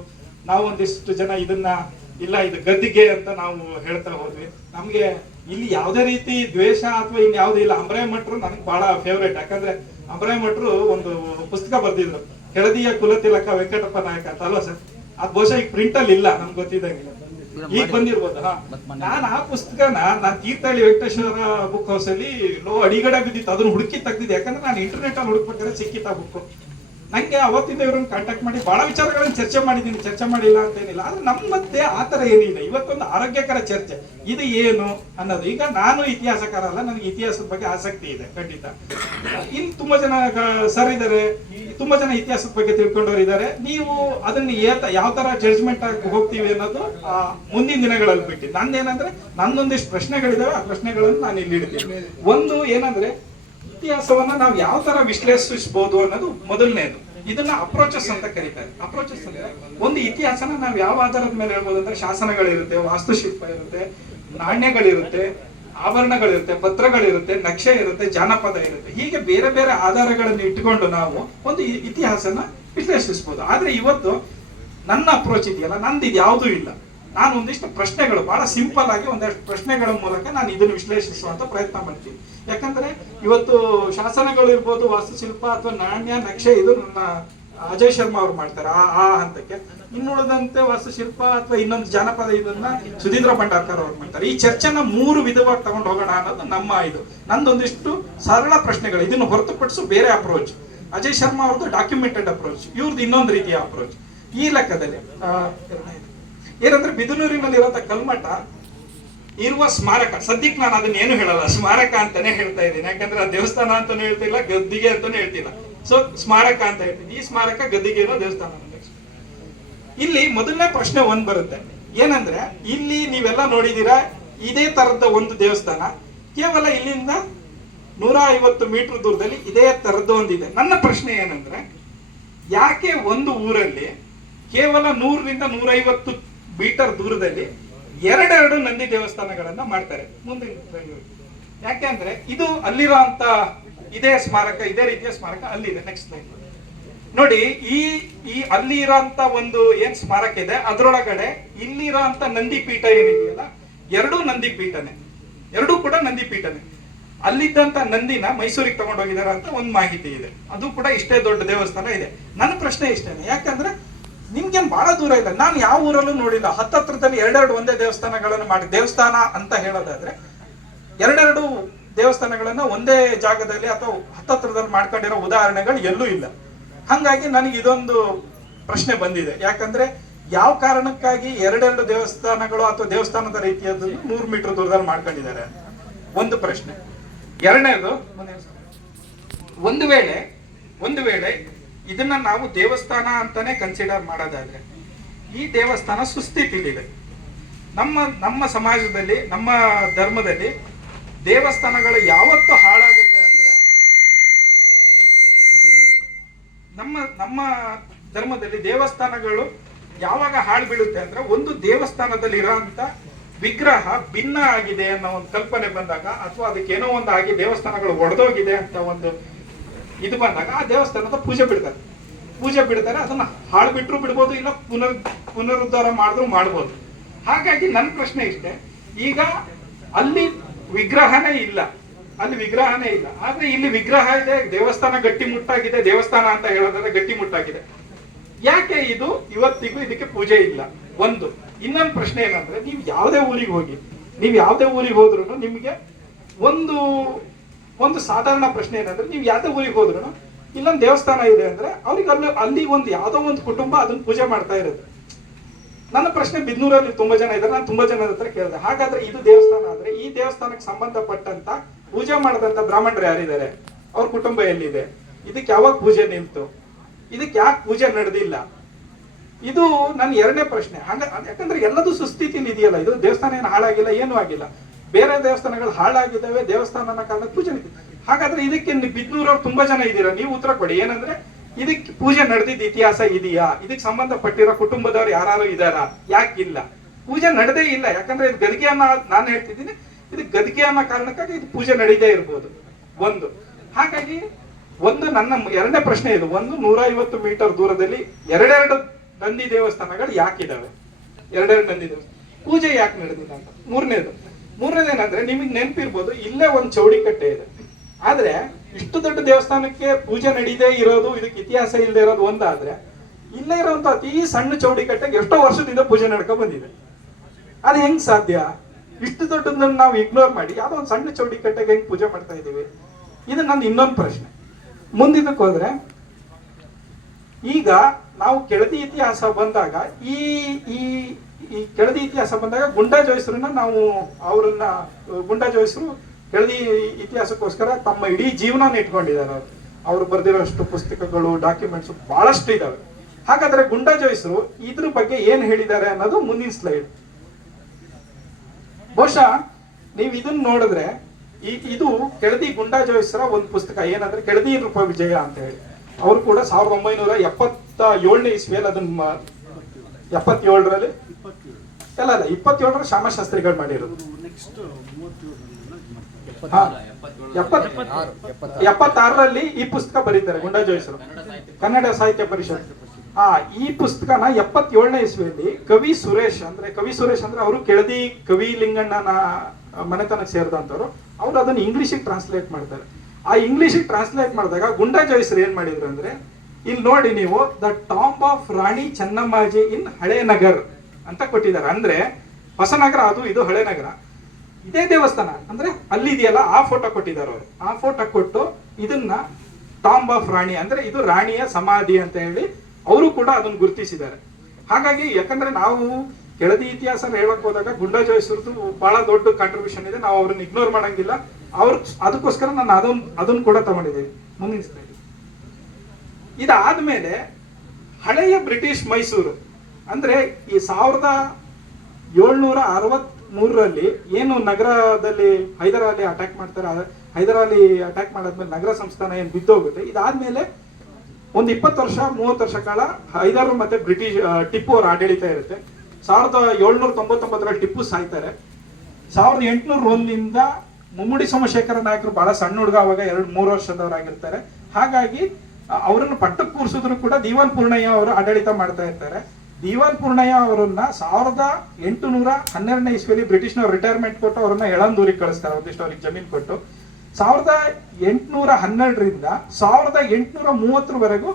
ನಾವು ಒಂದಿಷ್ಟು ಜನ ಇದನ್ನ ಇಲ್ಲ ಇದು ಗದ್ದಿಗೆ ಅಂತ ನಾವು ಹೇಳ್ತಾ ಹೋದ್ವಿ. ನಮ್ಗೆ ಇಲ್ಲಿ ಯಾವುದೇ ರೀತಿ ದ್ವೇಷ ಅಥವಾ ಇನ್ಯಾವುದೇ ಇಲ್ಲ. ಅಂಬರಾಯ ಮಠರು ನನಗೆ ಬಹಳ ಫೇವ್ರೇಟ್. ಯಾಕಂದ್ರೆ ಅಂಬರಾಯ ಮಠರು ಒಂದು ಪುಸ್ತಕ ಬರ್ದಿದ್ರು, ಕೆಳದಿಯ ಕುಲತಿಲಕ ವೆಂಕಟಪ್ಪ ನಾಯಕ ಅಂತ, ಅಲ್ವಾ ಸರ್? ಅದು ಬಹುಶಃ ಈಗ ಪ್ರಿಂಟ್ ಅಲ್ಲಿ ಇಲ್ಲ ನಮ್ಗೆ ಗೊತ್ತಿದ್ದಂಗಿಲ್ಲ, ಈಗ ಬಂದಿರ್ಬೋದು. ನಾನು ಆ ಪುಸ್ತಕನ ನಾನು ತೀರ್ಥಹಳ್ಳಿ ವೆಂಕಟೇಶ್ವರ ಬುಕ್ ಹೌಸ್ ಅಲ್ಲಿ ಅಡಿಗಡೆ ಬಿದ್ದಿತ್ತು. ಅದನ್ನ ಹುಡುಕಿ ತೆಗ್ದಿದ್ದೆ. ಯಾಕಂದ್ರೆ ನಾನು ಇಂಟರ್ನೆಟ್ ಅಲ್ಲಿ ಹುಡುಕ್ಬೇಕಾದ್ರೆ ಸಿಕ್ಕಿತ್ತ ಬುಕ್. ನಂಗೆ ಅವತ್ತಿಂದ ಇವ್ರನ್ನ ಕಾಂಟ್ಯಾಕ್ಟ್ ಮಾಡಿ ಬಹಳ ವಿಚಾರಗಳನ್ನ ಚರ್ಚೆ ಮಾಡಿದ್ದೀನಿ. ಚರ್ಚೆ ಮಾಡಿಲ್ಲ ಅಂತ ಏನಿಲ್ಲ. ಆದ್ರೆ ನಮ್ಮ ಮತ್ತೆ ಆತರ ಏನಿಲ್ಲ. ಇವತ್ತೊಂದು ಆರೋಗ್ಯಕರ ಚರ್ಚೆ ಇದು ಏನು ಅನ್ನೋದು. ಈಗ ನಾನು ಇತಿಹಾಸಕಾರ ಅಲ್ಲ, ನನಗೆ ಇತಿಹಾಸದ ಬಗ್ಗೆ ಆಸಕ್ತಿ ಇದೆ ಖಂಡಿತ. ಇಲ್ಲಿ ತುಂಬಾ ಜನ ಸರ್ ಇದ್ದಾರೆ, ತುಂಬಾ ಜನ ಇತಿಹಾಸದ ಬಗ್ಗೆ ತಿಳ್ಕೊಂಡವ್ರು ಇದ್ದಾರೆ. ನೀವು ಅದನ್ನ ಯಾವ ತರ ಜಡ್ಜ್ಮೆಂಟ್ ಆಗಿ ಹೋಗ್ತೀವಿ ಅನ್ನೋದು ಮುಂದಿನ ದಿನಗಳಲ್ಲಿ ಬಿಟ್ಟು. ನಂದೇನಂದ್ರೆ ನನ್ನೊಂದಿಷ್ಟು ಪ್ರಶ್ನೆಗಳಿದಾವೆ. ಆ ಪ್ರಶ್ನೆಗಳನ್ನು ನಾನು ಇಲ್ಲಿ ಇಡ್ತೀನಿ. ಒಂದು ಏನಂದ್ರೆ, ಇತಿಹಾಸವನ್ನ ನಾವು ಯಾವ ತರ ವಿಶ್ಲೇಷಿಸಬಹುದು ಅನ್ನೋದು ಮೊದಲನೇದು. ಇದನ್ನ ಅಪ್ರೋಚಸ್ ಅಂತ ಕರೀತಾರೆ. ಅಪ್ರೋಚಸ್ ಅಂದ್ರೆ, ಒಂದು ಇತಿಹಾಸನ ನಾವು ಯಾವ ಆಧಾರದ ಮೇಲೆ ಹೇಳ್ಬೋದು ಅಂದ್ರೆ, ಶಾಸನಗಳಿರುತ್ತೆ, ವಾಸ್ತುಶಿಲ್ಪ ಇರುತ್ತೆ, ನಾಣ್ಯಗಳಿರುತ್ತೆ, ಆಭರಣಗಳಿರುತ್ತೆ, ಪತ್ರಗಳಿರುತ್ತೆ, ನಕ್ಷೆ ಇರುತ್ತೆ, ಜಾನಪದ ಇರುತ್ತೆ. ಹೀಗೆ ಬೇರೆ ಬೇರೆ ಆಧಾರಗಳನ್ನು ಇಟ್ಟುಕೊಂಡು ನಾವು ಒಂದು ಇತಿಹಾಸನ ವಿಶ್ಲೇಷಿಸಬಹುದು. ಆದ್ರೆ ಇವತ್ತು ನನ್ನ ಅಪ್ರೋಚ್ ಇದೆಯಲ್ಲ, ನಂದು ಇದು ಯಾವುದೂ ಇಲ್ಲ. ನಾನು ಒಂದಿಷ್ಟು ಪ್ರಶ್ನೆಗಳು, ಬಹಳ ಸಿಂಪಲ್ ಆಗಿ ಒಂದಷ್ಟು ಪ್ರಶ್ನೆಗಳ ಮೂಲಕ ನಾನು ಇದನ್ನು ವಿಶ್ಲೇಷಿಸುವಂತ ಪ್ರಯತ್ನ ಮಾಡ್ತೀನಿ. ಯಾಕಂದ್ರೆ ಇವತ್ತು ಶಾಸನಗಳು ಇರ್ಬೋದು, ವಾಸ್ತುಶಿಲ್ಪ ಅಥವಾ ನಾಣ್ಯ, ನಕ್ಷೆ, ಇದು ನನ್ನ ಅಜಯ್ ಶರ್ಮಾ ಅವ್ರು ಮಾಡ್ತಾರೆ ಆ ಹಂತಕ್ಕೆ. ಇನ್ನುಳಿದಂತೆ ವಾಸ್ತುಶಿಲ್ಪ ಅಥವಾ ಇನ್ನೊಂದು ಜಾನಪದ ಇದನ್ನ ಸುಧೀಂದ್ರ ಭಂಡಾರ್ಕರ್ ಅವ್ರು ಮಾಡ್ತಾರೆ. ಈ ಚರ್ಚೆನ 3 ವಿಧವಾಗಿ ತಗೊಂಡು ಹೋಗೋಣ ಅನ್ನೋದು ನಮ್ಮ ಇದು. ನಂದೊಂದಿಷ್ಟು ಸರಳ ಪ್ರಶ್ನೆಗಳು. ಇದನ್ನು ಹೊರತುಪಡಿಸು ಬೇರೆ ಅಪ್ರೋಚ್. ಅಜಯ್ ಶರ್ಮಾ ಅವ್ರದ್ದು ಡಾಕ್ಯುಮೆಂಟೆಡ್ ಅಪ್ರೋಚ್, ಇವ್ರದ್ದು ಇನ್ನೊಂದು ರೀತಿಯ ಅಪ್ರೋಚ್. ಈ ಲೆಕ್ಕದಲ್ಲಿ ಏನಂದ್ರೆ, ಬಿದನೂರಿನಲ್ಲಿ ಇರುವಂತ ಕಲ್ಮಠ ಇರುವ ಸ್ಮಾರಕ, ಸದ್ಯಕ್ಕೆ ನಾನು ಅದನ್ನ ಏನು ಹೇಳಲ್ಲ, ಸ್ಮಾರಕ ಅಂತಾನೆ ಹೇಳ್ತಾ ಇದ್ದೀನಿ. ಯಾಕಂದ್ರೆ ಆ ದೇವಸ್ಥಾನ ಅಂತಾನು ಹೇಳ್ತಿಲ್ಲ, ಗದ್ದಿಗೆ ಅಂತಾನು ಹೇಳ್ತಿಲ್ಲ. ಸೊ ಸ್ಮಾರಕ ಅಂತ ಹೇಳ್ತೀನಿ. ಈ ಸ್ಮಾರಕ ಗದ್ದಿಗೆ ಇರೋ ದೇವಸ್ಥಾನ. ಇಲ್ಲಿ ಮೊದಲನೇ ಪ್ರಶ್ನೆ ಒಂದ್ ಬರುತ್ತೆ. ಏನಂದ್ರೆ, ಇಲ್ಲಿ ನೀವೆಲ್ಲ ನೋಡಿದೀರಾ ಇದೇ ತರದ ಒಂದು ದೇವಸ್ಥಾನ ಕೇವಲ ಇಲ್ಲಿಂದ 150 ಮೀಟರ್ ದೂರದಲ್ಲಿ ಇದೇ ತರದ್ದು ಒಂದಿದೆ. ನನ್ನ ಪ್ರಶ್ನೆ ಏನಂದ್ರೆ, ಯಾಕೆ ಒಂದು ಊರಲ್ಲಿ ಕೇವಲ 100ರಿಂದ 150 ಮೀಟರ್ ದೂರದಲ್ಲಿ ಎರಡೆರಡು ನಂದಿ ದೇವಸ್ಥಾನಗಳನ್ನ ಮಾಡ್ತಾರೆ? ಮುಂದೆ ಯಾಕೆ ಅಂದ್ರೆ, ಇದು ಅಲ್ಲಿರೋ ಅಂತ ಇದೇ ಸ್ಮಾರಕ, ಇದೇ ರೀತಿಯ ಸ್ಮಾರಕ ಅಲ್ಲಿದೆ. ನೆಕ್ಸ್ಟ್ ಲೈನ್ ನೋಡಿ. ಈ ಅಲ್ಲಿ ಇರೋಂತ ಒಂದು ಏನ್ ಸ್ಮಾರಕ ಇದೆ, ಅದರೊಳಗಡೆ ಇಲ್ಲಿರೋ ಅಂತ ನಂದಿ ಪೀಠ ಏನಿದೆಯಲ್ಲ, ಎರಡೂ ನಂದಿ ಪೀಠನೆ, ಎರಡೂ ಕೂಡ ನಂದಿ ಪೀಠನೆ. ಅಲ್ಲಿದ್ದಂತ ನಂದಿನ ಮೈಸೂರಿಗೆ ತಗೊಂಡೋಗಿದಾರ ಅಂತ ಒಂದು ಮಾಹಿತಿ ಇದೆ. ಅದು ಕೂಡ ಇಷ್ಟೇ ದೊಡ್ಡ ದೇವಸ್ಥಾನ ಇದೆ. ನನ್ನ ಪ್ರಶ್ನೆ ಇಷ್ಟೇನೆ. ಯಾಕಂದ್ರೆ ನಿಮ್ಗೇನ್ ಬಹಳ ದೂರ ಇಲ್ಲ. ನಾನು ಯಾವ ಊರಲ್ಲೂ ನೋಡಿಲ್ಲ ಹತ್ತತ್ರದಲ್ಲಿ ಎರಡೆರಡು ಒಂದೇ ದೇವಸ್ಥಾನಗಳನ್ನು ಮಾಡಿ. ದೇವಸ್ಥಾನ ಅಂತ ಹೇಳೋದಾದ್ರೆ ಎರಡೆರಡು ದೇವಸ್ಥಾನಗಳನ್ನ ಒಂದೇ ಜಾಗದಲ್ಲಿ ಅಥವಾ ಹತ್ತತ್ರದಲ್ಲಿ ಮಾಡ್ಕೊಂಡಿರೋ ಉದಾಹರಣೆಗಳು ಎಲ್ಲೂ ಇಲ್ಲ. ಹಂಗಾಗಿ ನನಗೆ ಇದೊಂದು ಪ್ರಶ್ನೆ ಬಂದಿದೆ. ಯಾಕಂದ್ರೆ ಯಾವ ಕಾರಣಕ್ಕಾಗಿ ಎರಡೆರಡು ದೇವಸ್ಥಾನಗಳು ಅಥವಾ ದೇವಸ್ಥಾನದ ರೀತಿಯದನ್ನು 100 ಮೀಟರ್ ದೂರದಲ್ಲಿ ಮಾಡ್ಕೊಂಡಿದ್ದಾರೆ? ಒಂದು ಪ್ರಶ್ನೆ. ಎರಡನೇದು, ಒಂದು ವೇಳೆ ಇದನ್ನ ನಾವು ದೇವಸ್ಥಾನ ಅಂತಾನೆ ಕನ್ಸಿಡರ್ ಮಾಡೋದಾದ್ರೆ ಈ ದೇವಸ್ಥಾನ ಸುಸ್ಥಿತಿಲಿದೆ. ನಮ್ಮ ಸಮಾಜದಲ್ಲಿ, ನಮ್ಮ ಧರ್ಮದಲ್ಲಿ ದೇವಸ್ಥಾನಗಳು ಯಾವತ್ತು ಹಾಳಾಗುತ್ತೆ ಅಂದ್ರೆ, ನಮ್ಮ ಧರ್ಮದಲ್ಲಿ ದೇವಸ್ಥಾನಗಳು ಯಾವಾಗ ಹಾಳು ಬೀಳುತ್ತೆ ಅಂದ್ರೆ, ಒಂದು ದೇವಸ್ಥಾನದಲ್ಲಿ ಇರೋಂತ ವಿಗ್ರಹ ಭಿನ್ನ ಆಗಿದೆ ಅನ್ನೋ ಒಂದು ಕಲ್ಪನೆ ಬಂದಾಗ, ಅಥವಾ ಅದಕ್ಕೆ ಏನೋ ಒಂದು ಆಗಿ ದೇವಸ್ಥಾನಗಳು ಒಡೆದೋಗಿದೆ ಅಂತ ಒಂದು ಇದು ಬಂದಾಗ ಆ ದೇವಸ್ಥಾನದ ಪೂಜೆ ಬಿಡ್ತಾರೆ. ಅದನ್ನ ಹಾಳು ಬಿಟ್ರು ಬಿಡ್ಬೋದು, ಇಲ್ಲ ಪುನರುದ್ಧಾರ ಮಾಡಿದ್ರು ಮಾಡ್ಬೋದು. ಹಾಗಾಗಿ ನನ್ನ ಪ್ರಶ್ನೆ ಇಷ್ಟೇ, ಈಗ ಅಲ್ಲಿ ವಿಗ್ರಹನೇ ಇಲ್ಲ, ಆದ್ರೆ ಇಲ್ಲಿ ವಿಗ್ರಹ ಇದೆ, ದೇವಸ್ಥಾನ ಗಟ್ಟಿಮುಟ್ಟಾಗಿದೆ, ದೇವಸ್ಥಾನ ಅಂತ ಹೇಳೋದಾದ್ರೆ ಗಟ್ಟಿಮುಟ್ಟಾಗಿದೆ. ಯಾಕೆ ಇದು ಇವತ್ತಿಗೂ ಇದಕ್ಕೆ ಪೂಜೆ ಇಲ್ಲ? ಒಂದು. ಇನ್ನೊಂದು ಪ್ರಶ್ನೆ ಏನಂದ್ರೆ, ನೀವು ಯಾವುದೇ ಊರಿಗೆ ಹೋದ್ರು ನಿಮಗೆ ಒಂದು ಸಾಧಾರಣ ಪ್ರಶ್ನೆ ಏನಂದ್ರೆ, ನೀವು ಯಾವುದೇ ಊರಿಗೆ ಹೋದ್ರು ಇಲ್ಲೊಂದು ದೇವಸ್ಥಾನ ಇದೆ ಅಂದ್ರೆ ಅವ್ರಿಗೆ ಅಲ್ಲಿ ಯಾವುದೋ ಒಂದು ಕುಟುಂಬ ಅದನ್ನ ಪೂಜೆ ಮಾಡ್ತಾ ಇರುತ್ತೆ. ನನ್ನ ಪ್ರಶ್ನೆ, ಬಿದ್ನೂರಲ್ಲಿ ತುಂಬಾ ಜನ ಇದ್ದಾರೆ, ನಾನು ತುಂಬಾ ಜನರ ಹತ್ರ ಕೇಳಿದೆ, ಹಾಗಾದ್ರೆ ಇದು ದೇವಸ್ಥಾನ ಆದ್ರೆ ಈ ದೇವಸ್ಥಾನಕ್ಕೆ ಸಂಬಂಧಪಟ್ಟಂತ ಪೂಜೆ ಮಾಡದಂತ ಬ್ರಾಹ್ಮಣರು ಯಾರಿದ್ದಾರೆ, ಅವ್ರ ಕುಟುಂಬ ಎಲ್ಲಿದೆ, ಇದಕ್ಕೆ ಯಾವಾಗ ಪೂಜೆ ನಿಂತು, ಇದಕ್ಕೆ ಯಾಕೆ ಪೂಜೆ ನಡೆದಿಲ್ಲ? ಇದು ನನ್ನ ಎರಡನೇ ಪ್ರಶ್ನೆ. ಯಾಕಂದ್ರೆ ಎಲ್ಲದೂ ಸುಸ್ಥಿತಿಲಿ ಇದೆಯಲ್ಲ, ಇದು ದೇವಸ್ಥಾನ ಏನು ಹಾಳಾಗಿಲ್ಲ, ಏನೂ ಆಗಿಲ್ಲ. ಬೇರೆ ದೇವಸ್ಥಾನಗಳು ಹಾಳಾಗಿದ್ದಾವೆ, ದೇವಸ್ಥಾನನ ಕಾರಣ ಪೂಜೆ ನಿಂತಿದೆ. ಹಾಗಾದ್ರೆ ಇದಕ್ಕೆ ಬಿದ್ನೂರವ್ರು ತುಂಬಾ ಜನ ಇದ್ದೀರಾ, ನೀವು ಉತ್ತರ ಕೊಡಿ. ಏನಂದ್ರೆ, ಇದಕ್ಕೆ ಪೂಜೆ ನಡೆದಿದ್ದ ಇತಿಹಾಸ ಇದೆಯಾ, ಇದಕ್ಕೆ ಸಂಬಂಧಪಟ್ಟಿರೋ ಕುಟುಂಬದವ್ರು ಯಾರು ಇದಾರಾ, ಯಾಕಿಲ್ಲ? ಪೂಜೆ ನಡೆದೇ ಇಲ್ಲ. ಯಾಕಂದ್ರೆ ಇದು ಗದಿಗೆ ಅನ್ನೋ, ನಾನು ಹೇಳ್ತಿದ್ದೀನಿ, ಇದು ಗದಿಗೆ ಅನ್ನೋ ಕಾರಣಕ್ಕಾಗಿ ಇದು ಪೂಜೆ ನಡೀದೇ ಇರ್ಬೋದು. ಒಂದು. ಹಾಗಾಗಿ ನನ್ನ ಎರಡನೇ ಪ್ರಶ್ನೆ ಇದು. 150 ಮೀಟರ್ ದೂರದಲ್ಲಿ ಎರಡೆರಡು ನಂದಿ ದೇವಸ್ಥಾನಗಳು ಯಾಕಿದಾವೆ, ಎರಡೆರಡು ನಂದಿ ದೇವಸ್ಥಾನ ಪೂಜೆ ಯಾಕೆ ನಡೆದಿಲ್ಲ ಅಂತ. ಮೂರನೇದೇನಂದ್ರೆ, ನಿಮಗೆ ನೆನಪಿರ್ಬೋದು, ಇಲ್ಲೇ ಒಂದು ಚೌಡಿಕಟ್ಟೆ ಇದೆ. ಆದ್ರೆ ಇಷ್ಟು ದೊಡ್ಡ ದೇವಸ್ಥಾನಕ್ಕೆ ಪೂಜೆ ನಡೀದೇ ಇರೋದು, ಇದಕ್ಕೆ ಇತಿಹಾಸ ಇಲ್ಲದೆ ಇರೋದು ಒಂದಾದ್ರೆ, ಇಲ್ಲೇ ಇರುವಂತ ಅತಿ ಸಣ್ಣ ಚೌಡಿಕಟ್ಟೆಗೆ ಎಷ್ಟೋ ವರ್ಷದಿಂದ ಪೂಜೆ ನಡ್ಕೊ ಬಂದಿದೆ. ಅದು ಹೆಂಗ್ ಸಾಧ್ಯ? ಇಷ್ಟು ದೊಡ್ಡದನ್ನ ನಾವು ಇಗ್ನೋರ್ ಮಾಡಿ ಯಾವ್ದೋ ಒಂದು ಸಣ್ಣ ಚೌಡಿಕಟ್ಟೆಗೆ ಹೆಂಗ್ ಪೂಜೆ ಮಾಡ್ತಾ ಇದೀವಿ? ಇದು ನಂದು ಇನ್ನೊಂದು ಪ್ರಶ್ನೆ. ಮುಂದಿದ್ದಕ್ಕೆ ಹೋದ್ರೆ, ಈಗ ನಾವು ಕೆಳದಿ ಇತಿಹಾಸ ಬಂದಾಗ ಈ ಕೆಳದಿ ಇತಿಹಾಸ ಬಂದಾಗ ಗುಂಡಾ ಜೋಯಿಸರನ್ನ ಗುಂಡಾ ಜೋಯಿಸರು ಕೆಳದಿ ಇತಿಹಾಸಕ್ಕೋಸ್ಕರ ತಮ್ಮ ಇಡೀ ಜೀವನ ಇಟ್ಕೊಂಡಿದ್ದಾರೆ. ಅವ್ರು ಬರೆದಿರೋಷ್ಟು ಪುಸ್ತಕಗಳು, ಡಾಕ್ಯುಮೆಂಟ್ಸ್ ಬಹಳಷ್ಟು ಇದಾವೆ. ಹಾಗಾದ್ರೆ ಗುಂಡಾ ಜೋಯಿಸರು ಇದ್ರ ಬಗ್ಗೆ ಏನ್ ಹೇಳಿದ್ದಾರೆ ಅನ್ನೋದು ಮುಂದಿನ ಸ್ಲೈಡ್. ಬಹುಶಃ ನೀವು ಇದನ್ನ ನೋಡಿದ್ರೆ, ಇದು ಕೆಳದಿ ಗುಂಡಾ ಜೋಯಿಸರ ಒಂದು ಪುಸ್ತಕ. ಏನಂದ್ರೆ ಕೆಳದಿ ನೃಪ ವಿಜಯ ಅಂತ ಹೇಳಿ. ಅವರು ಕೂಡ 1977ನೇ ಇಸ್ವಿಯಲ್ಲಿ ಅದನ್ನ 77ರಲ್ಲಿ 27ರಲ್ಲಿ ಶ್ಯಾಮಶಾಸ್ತ್ರಿಗಳು ಮಾಡಿರೋದು. 76ರಲ್ಲಿ ಈ ಪುಸ್ತಕ ಬರೀತಾರೆ ಗುಂಡಾ ಜೋಯಿಸರು, ಕನ್ನಡ ಸಾಹಿತ್ಯ ಪರಿಷತ್. ಈ ಪುಸ್ತಕನ 77ನೇ ಇಸ್ವಿಯಲ್ಲಿ ಕವಿ ಸುರೇಶ್ ಅಂದ್ರೆ ಅವರು ಕೆಳದಿ ಕವಿ ಲಿಂಗಣ್ಣನ ಮನೆತನಕ್ಕೆ ಸೇರಿದಂತವ್ರು. ಅವ್ರು ಅದನ್ನ ಇಂಗ್ಲಿಷಿಗೆ ಟ್ರಾನ್ಸ್ಲೇಟ್ ಮಾಡ್ತಾರೆ. ಆ ಇಂಗ್ಲಿಷಿಗೆ ಟ್ರಾನ್ಸ್ಲೇಟ್ ಮಾಡಿದಾಗ ಗುಂಡಾ ಜೋಯಿಸರು ಏನ್ ಮಾಡಿದ್ರು ಅಂದ್ರೆ, ಇಲ್ಲಿ ನೋಡಿ ನೀವು, ದ ಟಾಂಬ್ ಆಫ್ ರಾಣಿ ಚೆನ್ನಮ್ಮಾಜಿ ಇನ್ ಹಳೆ ನಗರ್ ಅಂತ ಕೊಟ್ಟಿದ್ದಾರೆ. ಅಂದ್ರೆ ಹೊಸನಗರ, ಅದು ಇದು ಹಳೆ ನಗರ. ಇದೇ ದೇವಸ್ಥಾನ ಅಂದ್ರೆ ಅಲ್ಲಿದೆಯಲ್ಲ, ಆ ಫೋಟೋ ಕೊಟ್ಟಿದ್ದಾರೆ ಅವರು. ಆ ಫೋಟೋ ಕೊಟ್ಟು ಇದನ್ನ ಟಾಂಬ್ ಆಫ್ ರಾಣಿ ಅಂದ್ರೆ ಇದು ರಾಣಿಯ ಸಮಾಧಿ ಅಂತ ಹೇಳಿ ಅವರು ಕೂಡ ಅದನ್ನು ಗುರುತಿಸಿದ್ದಾರೆ. ಹಾಗಾಗಿ ಯಾಕಂದ್ರೆ ನಾವು ಕೆಳದಿ ಇತಿಹಾಸ ಹೇಳಕ್ ಹೋದಾಗ ಗುಂಡಾ ಜೋಯಿಸರದು ಬಹಳ ದೊಡ್ಡ ಕಾಂಟ್ರಿಬ್ಯೂಷನ್ ಇದೆ, ನಾವು ಅವ್ರನ್ನ ಇಗ್ನೋರ್ ಮಾಡಂಗಿಲ್ಲ. ಅದಕ್ಕೋಸ್ಕರ ನಾನು ಅದನ್ನು ಕೂಡ ತಗೊಂಡಿದ್ದೇನೆ. ಮುಂದಿನ ಸ್ಲೈಡ್. ಇದಾದ್ಮೇಲೆ ಹಳೆಯ ಬ್ರಿಟಿಷ್ ಮೈಸೂರು ಅಂದ್ರೆ ಈ 1763ರಲ್ಲಿ ಏನು ನಗರದಲ್ಲಿ ಹೈದರಾಲಿ ಅಟ್ಯಾಕ್ ಮಾಡ್ತಾರೆ. ಹೈದರಾಲಿ ಅಟ್ಯಾಕ್ ಮಾಡಾದ್ಮೇಲೆ ನಗರ ಸಂಸ್ಥಾನ ಏನು ಬಿದ್ದೋಗುತ್ತೆ. ಇದಾದ್ಮೇಲೆ ಒಂದು 20 ವರ್ಷ 30 ವರ್ಷ ಕಾಲ ಹೈದರ್ ಮತ್ತೆ ಬ್ರಿಟಿಷ್ ಟಿಪ್ಪು ಅವರ ಆಡಳಿತ ಇರುತ್ತೆ. 1799ರಲ್ಲಿ ಟಿಪ್ಪು ಸಾಯ್ತಾರೆ. 1801ರಿಂದ ಮುಮ್ಮಡಿ ಸೋಮಶೇಖರ ನಾಯಕರು ಬಹಳ ಸಣ್ಣ ಹುಡುಗ, ಅವಾಗ 2-3 ವರ್ಷದವರಾಗಿರ್ತಾರೆ. ಹಾಗಾಗಿ ಅವರನ್ನು ಪಟ್ಟಕ್ಕೆ ಕೂರಿಸಿದ್ರು ಕೂಡ ದಿವಾನ್ ಪೂರ್ಣಯ್ಯ ಅವರು ಆಡಳಿತ ಮಾಡ್ತಾ ಇರ್ತಾರೆ. ದಿವಾನ್ ಪೂರ್ಣಯ್ಯ ಅವರನ್ನ 1812ನೇ ಇಸ್ವಿಯಲ್ಲಿ ಬ್ರಿಟಿಷ್ನವ್ರು ರಿಟೈರ್ಮೆಂಟ್ ಕೊಟ್ಟು ಅವರನ್ನ ಯಳಂದೂರಿಗೆ ಕಳಿಸ್ತಾರೆ, ಒಂದಿಷ್ಟು ಅವ್ರಿಗೆ ಜಮೀನು ಕೊಟ್ಟು. 1812ರಿಂದ 1830ವರೆಗೂ